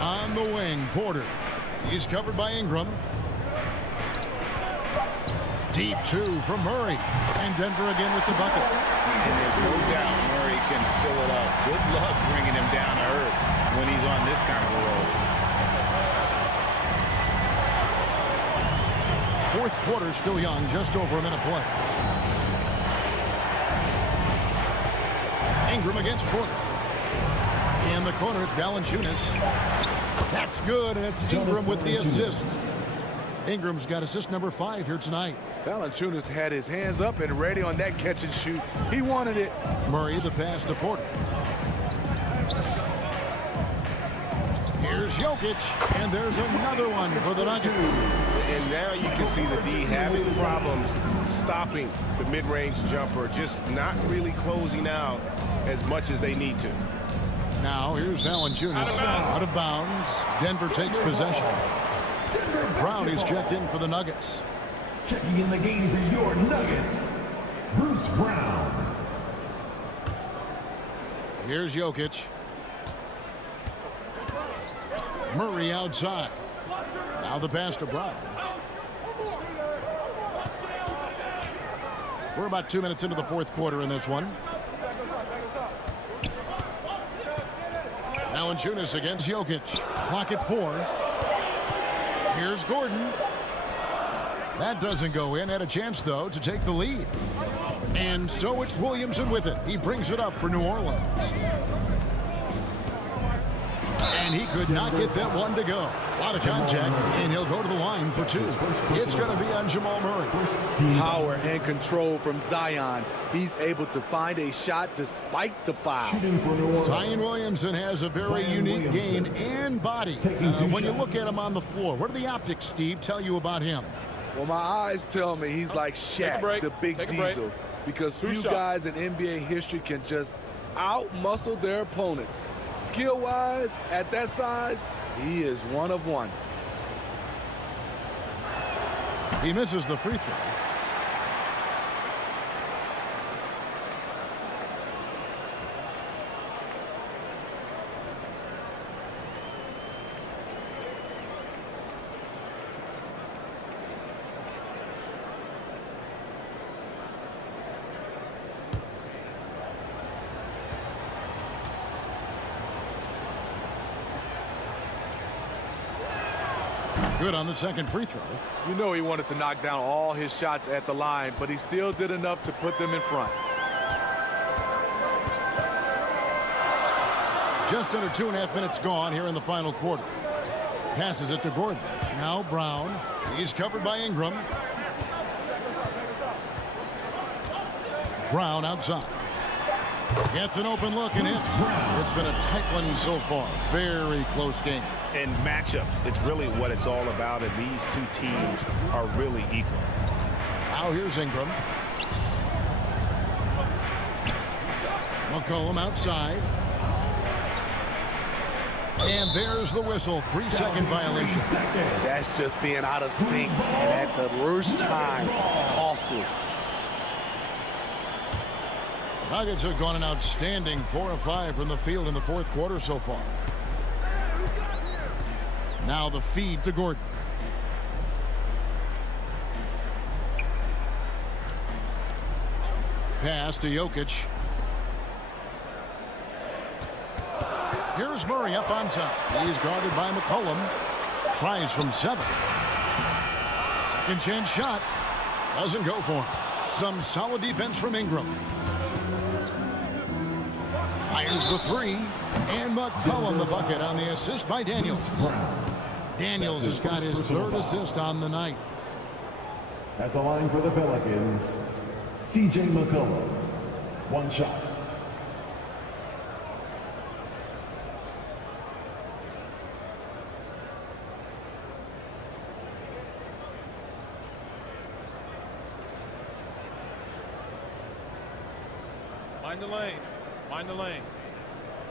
On the wing, Porter. He's covered by Ingram. Deep two from Murray. And Denver again with the bucket. And there's no doubt Murray can fill it up. Good luck bringing him down to earth when he's on this kind of a roll. Fourth quarter still young, just over a minute play. Ingram against Porter. In the corner, it's Valanciunas. That's good, and it's Ingram with the assist. Ingram's got assist number 5 here tonight. Valanciunas had his hands up and ready on that catch and shoot. He wanted it. Murray, the pass to Porter. Here's Jokic, and there's another one for the Nuggets. And now you can see the D having problems stopping the mid-range jumper, just not really closing out as much as they need to. Now here's Valanciunas out of bounds. Denver takes possession. Brown is checked in for the Nuggets. Checking in the game for your Nuggets, Bruce Brown. Here's Jokic. Murray outside. Now the pass to Brown. We're about 2 minutes into the fourth quarter in this one. Valanciunas against Jokic. Clock at 4. Here's Gordon. That doesn't go in. Had a chance, though, to take the lead. And so it's Williamson with it. He brings it up for New Orleans. And he could not get that one to go. A lot of contact, and he'll go to the line for 2. It's going to be on Jamal Murray. Power and control from Zion. He's able to find a shot despite the foul. Zion Williamson has a very unique game and body. When you look at him on the floor, what do the optics, Steve, tell you about him? Well, my eyes tell me he's like Shaq, the big diesel. Because few guys in NBA history can just out-muscle their opponents. Skill-wise, at that size, he is one of one. He misses the free throw. Good on the second free throw. You know he wanted to knock down all his shots at the line, but he still did enough to put them in front. Just under 2.5 minutes gone here in the final quarter. Passes it to Gordon. Now Brown. He's covered by Ingram. Brown outside. Gets an open look and hits. It's been a tight one so far. Very close game. And matchups, it's really what it's all about, and these two teams are really equal. Now here's Ingram. McCollum outside. And there's the whistle. 3-second violation. That's just being out of sync and at the worst time. Costly. Nuggets have gone an outstanding 4 of 5 from the field in the fourth quarter so far. Now the feed to Gordon. Pass to Jokic. Here's Murray up on top. He's guarded by McCollum. Tries from 7. Second chance shot. Doesn't go for him. Some solid defense from Ingram. Fires the 3. And McCollum the bucket on the assist by Daniels. Daniels has got his 3rd assist on the night. At the line for the Pelicans, C.J. McCollum. 1 shot. Mind the lanes. Mind the lanes.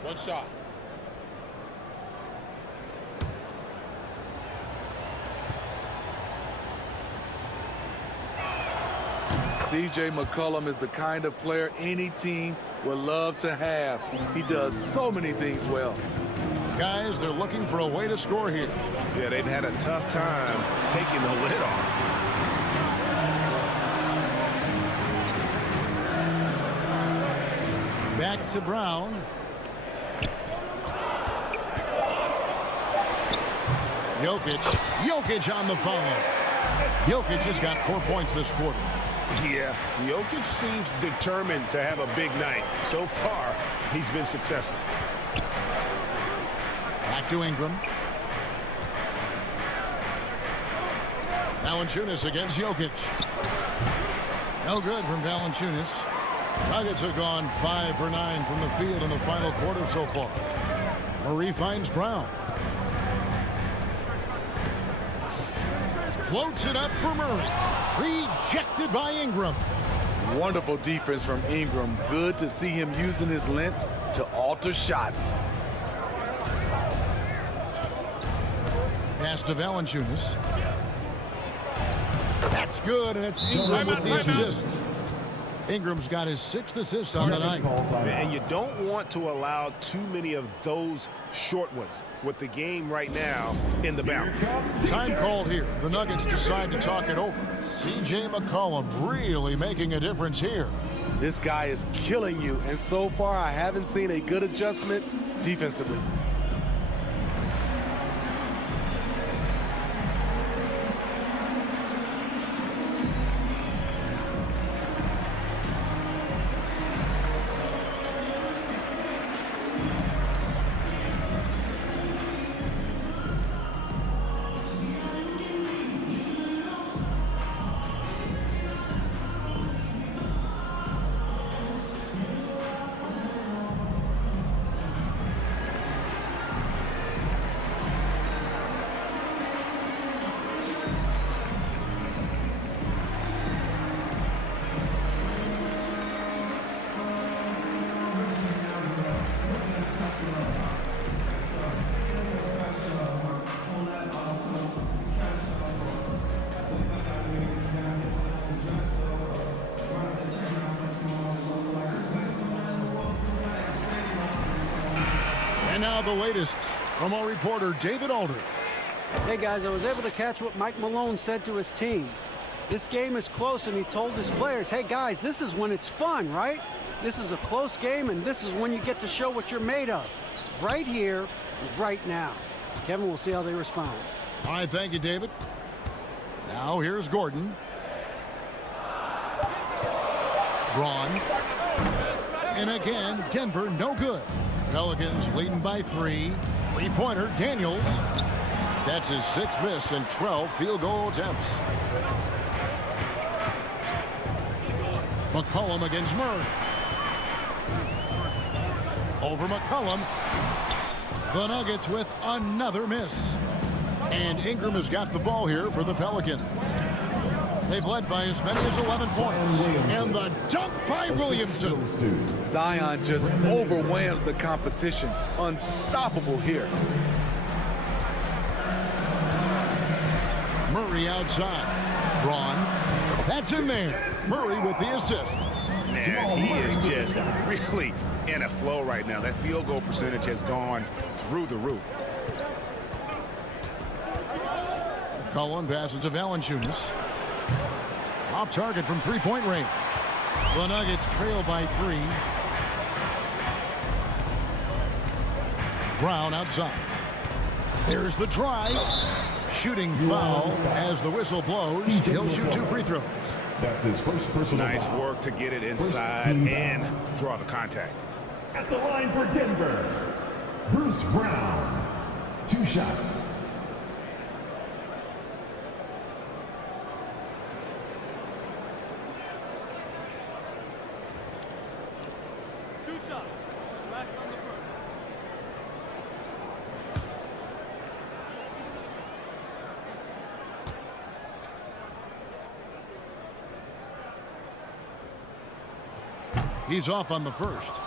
1 shot. C.J. McCollum is the kind of player any team would love to have. He does so many things well. Guys, they're looking for a way to score here. Yeah, they've had a tough time taking the lid off. Back to Brown. Jokic on the follow. Jokic has got 4 points this quarter. Yeah, Jokic seems determined to have a big night. So far, he's been successful. Back to Ingram. Valanciunas against Jokic. No good from Valanciunas. Nuggets have gone 5 for 9 from the field in the final quarter so far. Murray finds Brown. Floats it up for Murray. Rejected by Ingram. Wonderful defense from Ingram. Good to see him using his length to alter shots. Pass to Valanciunas. That's good, and it's Ingram with the assist. Ingram's got his 6th assist on the night. And you don't want to allow too many of those short ones with the game right now in the balance. Time called here. The Nuggets decide to talk it over. C.J. McCollum really making a difference here. This guy is killing you, and so far I haven't seen a good adjustment defensively. And now the latest from our reporter, David Aldridge. Hey, guys, I was able to catch what Mike Malone said to his team. This game is close, and he told his players, hey, guys, this is when it's fun, right? This is a close game, and this is when you get to show what you're made of. Right here, right now. Kevin, we'll see how they respond. All right, thank you, David. Now here's Gordon. Braun. And again, Denver no good. Pelicans leading by 3. Three-pointer, Daniels. That's his 6th miss and 12 field goal attempts. McCollum against Murray. Over McCollum. The Nuggets with another miss. And Ingram has got the ball here for the Pelicans. They've led by as many as 11 points. And the dunk by Williamson. Zion just overwhelms the competition. Unstoppable here. Murray outside. Braun. That's in there. Murray with the assist. Man, he is just really in a flow right now. That field goal percentage has gone through the roof. Cullen passes to Valanciunas. Off target from three-point range. The Nuggets trail by 3. Brown outside. There's the drive. Shooting foul as the whistle blows. He'll shoot 2 free throws. That's his first personal Nice foul. work to get it inside and draw the contact. At the line for Denver, Bruce Brown. 2 shots. He's off on the first.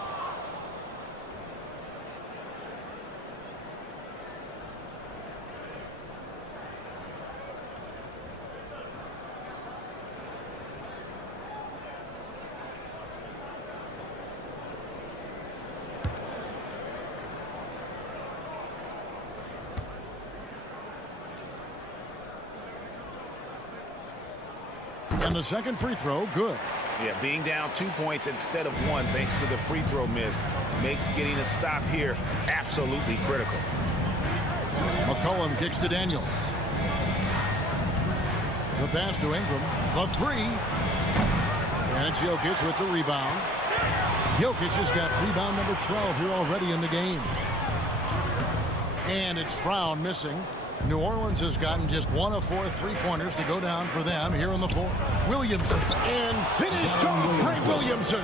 And the second free throw, good. Yeah, being down 2 points instead of 1 thanks to the free throw miss makes getting a stop here absolutely critical. McCollum kicks to Daniels. The pass to Ingram. The three. And it's Jokic with the rebound. Jokic has got rebound number 12 here already in the game. And it's Brown missing. New Orleans has gotten just 1 of 4 three-pointers to go down for them here in the fourth. Williamson. And finished off by Williamson.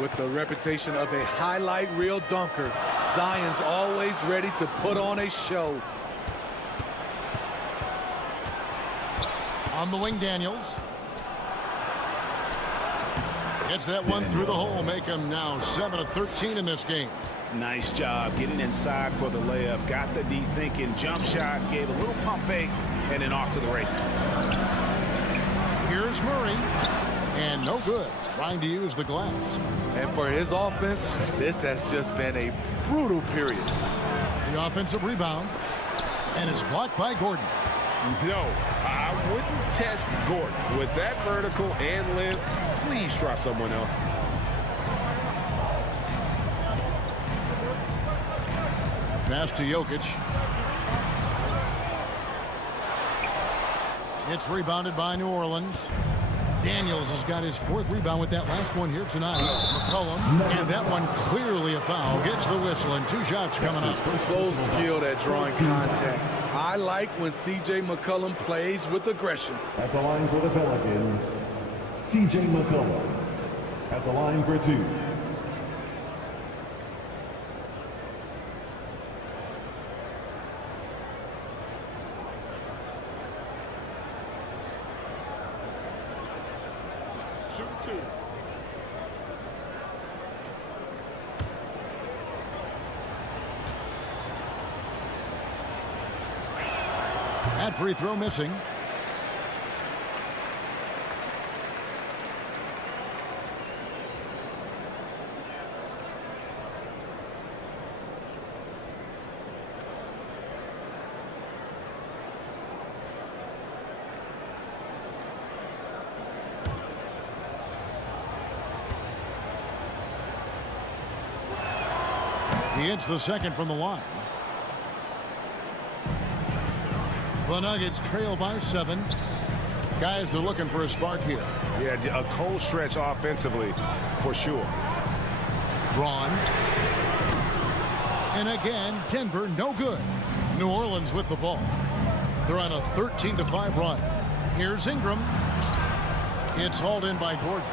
With the reputation of a highlight reel dunker, Zion's always ready to put on a show. On the wing, Daniels. Gets that one through the hole, make him now 7 of 13 in this game. Nice job getting inside for the layup. Got the D thinking, jump shot, gave a little pump fake, and then off to the races. Here's Murray. And no good. Trying to use the glass. And for his offense, this has just been a brutal period. The offensive rebound. And it's blocked by Gordon. No, I wouldn't test Gordon. With that vertical and length, please try someone else. Pass to Jokic. It's rebounded by New Orleans. Daniels has got his 4th rebound with that last one here tonight. McCollum, and that one clearly a foul. Gets the whistle, and 2 shots coming up. So skilled at drawing contact. I like when C.J. McCollum plays with aggression. At the line for the Pelicans, C.J. McCollum. At the line for 2. Shoot 2. That free throw missing. He hits the second from the line. The Nuggets trail by 7. Guys are looking for a spark here. Yeah, a cold stretch offensively, for sure. Braun. And again, Denver no good. New Orleans with the ball. They're on a 13-5 run. Here's Ingram. It's hauled in by Gordon.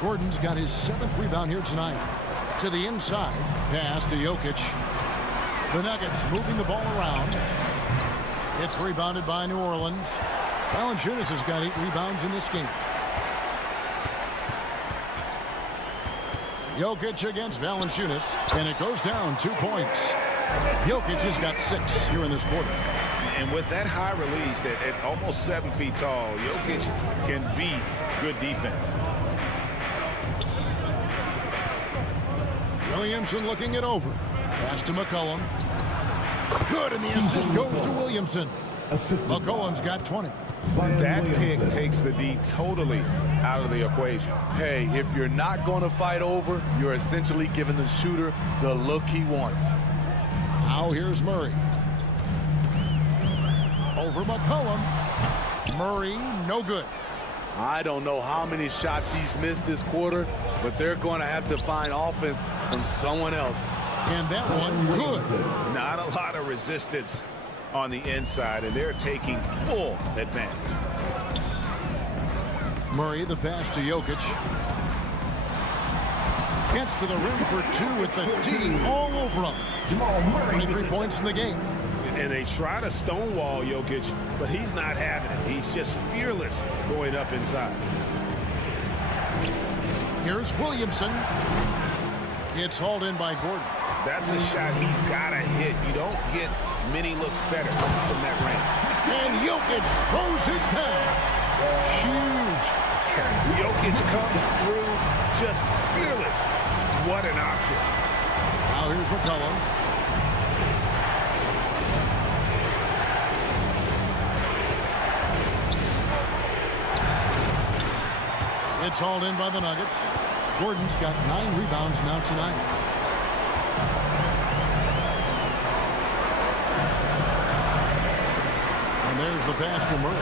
Gordon's got his 7th rebound here tonight. To the inside. Pass to Jokic. The Nuggets moving the ball around. It's rebounded by New Orleans. Valanciunas has got 8 rebounds in this game. Jokic against Valanciunas, and it goes down 2 points. Jokic has got 6 here in this quarter. And with that high release at almost 7 feet tall, Jokic can beat good defense. Williamson looking it over. Pass to McCollum. Good, and the assist goes to Williamson. McCollum's got 20. That pick takes the D totally out of the equation. Hey, if you're not going to fight over, you're essentially giving the shooter the look he wants. Now here's Murray. Over McCollum. Murray, no good. I don't know how many shots he's missed this quarter, but they're going to have to find offense from someone else. And that one, good. Not a lot of resistance on the inside, and they're taking full advantage. Murray, the pass to Jokic. Gets to the rim for 2 with the D all over him. 23 points in the game. And they try to stonewall Jokic, but he's not having it. He's just fearless going up inside. Here's Williamson. It's hauled in by Gordon. That's a shot he's got to hit. You don't get many looks better from that range. And Jokic throws it down. Huge. Jokic comes through just fearless. What an option. Now here's McCollum. It's hauled in by the Nuggets. Gordon's got 9 rebounds now tonight. And there's the pass to Murray.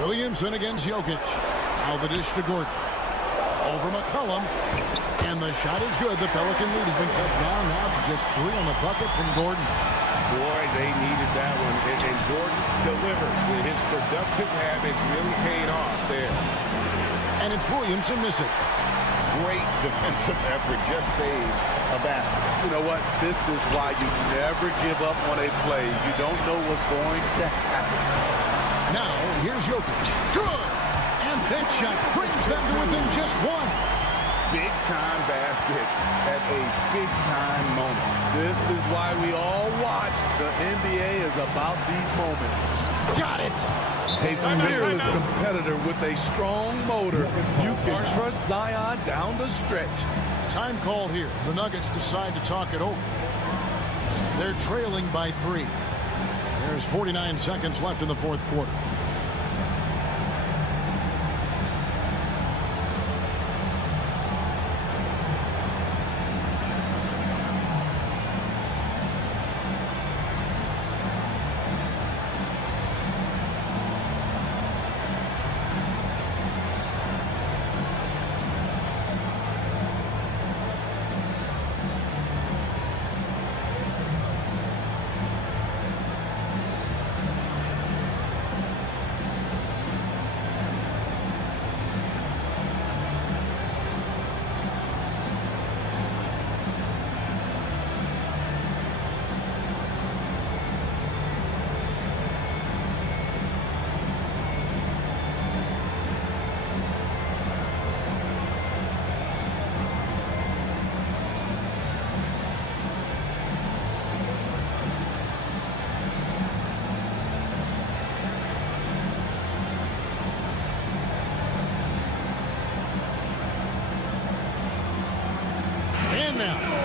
Williamson against Jokic. Now the dish to Gordon. Over McCollum. And the shot is good. The Pelican lead has been cut down. Now it's just 3 on the bucket from Gordon. Boy, they needed that one. And Gordon delivers. His productive habits really paid off there. And it's Williamson missing. Great defensive effort. Just saved a basket. You know what? This is why you never give up on a play. You don't know what's going to happen. Now, here's Jokic. Good! And that shot brings them to within just 1. Big-time basket at a big-time moment. This is why we all watch. The NBA is about these moments. Got it! A fearless competitor with a strong motor. You can trust Zion down the stretch. Time called here. The Nuggets decide to talk it over. They're trailing by 3. There's 49 seconds left in the fourth quarter.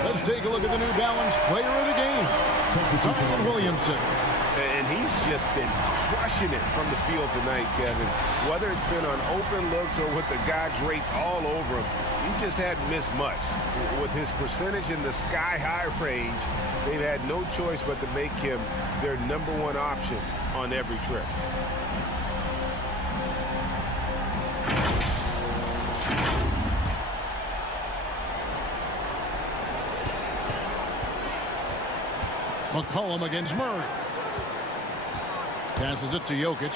Let's take a look at the New Balance player of the game, Zion Williamson. And he's just been crushing it from the field tonight, Kevin. Whether it's been on open looks or with the guy draped all over him, he just hadn't missed much. With his percentage in the sky-high range, they've had no choice but to make him their #1 option on every trip. McCollum against Murray. Passes it to Jokic.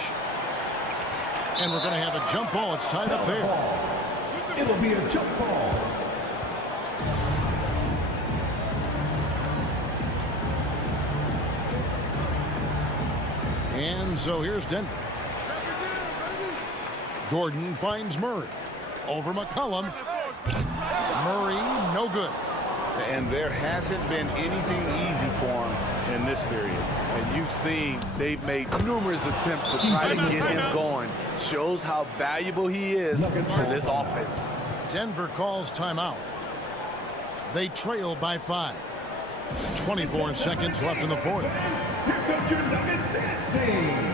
And we're going to have a jump ball. It's tied up there. It'll be a jump ball. And so here's Denver. Gordon finds Murray. Over McCollum. Murray, no good. And there hasn't been anything easy for him in this period. And you've seen they've made numerous attempts to try to get him going. Shows how valuable he is to this offense. Denver calls timeout. They trail by 5. 24 seconds left in the fourth. Here comes your Nuggets dance team.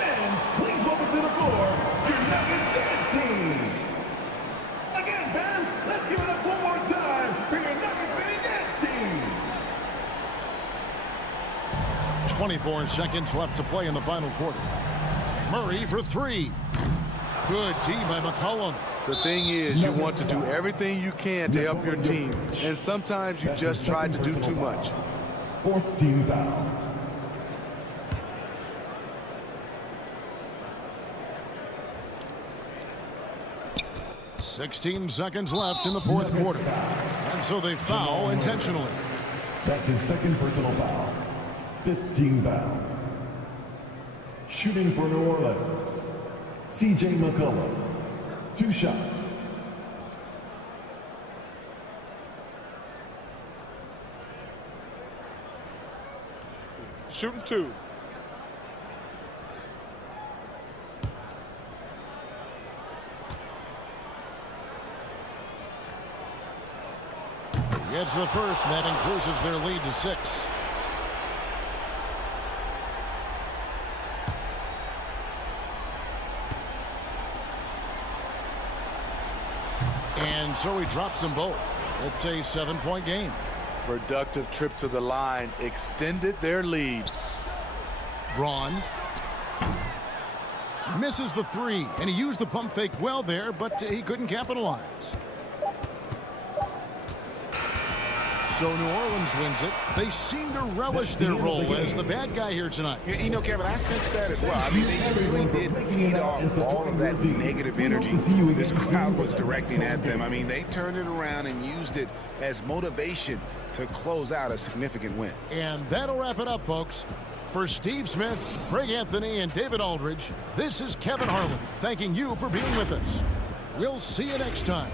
Fans, please welcome to the floor your Nuggets dance team. Again, fans, let's give it up one more time for your Nuggets dance team. 24 seconds left to play in the final quarter. Murray for three. Good D by McCollum. The thing is, you want to do everything you can to help your team, and sometimes you just try to do too much. Fourth team foul. $16 seconds left in the fourth quarter. And so they foul intentionally. That's his second personal foul. 15 foul. Shooting for New Orleans, C.J. McCollum. 2 shots. Shooting 2. Gets the first, and that increases their lead to 6. And so he drops them both. It's a 7-point game. Productive trip to the line extended their lead. Braun misses the three, and he used the pump fake well there, but he couldn't capitalize. So New Orleans wins it. They seem to relish their role as the bad guy here tonight. You know, Kevin, I sense that as well. I mean, they really did feed off all of that negative energy this crowd was directing at them. I mean, they turned it around and used it as motivation to close out a significant win. And that'll wrap it up, folks. For Steve Smith, Greg Anthony, and David Aldridge, this is Kevin Harlan thanking you for being with us. We'll see you next time.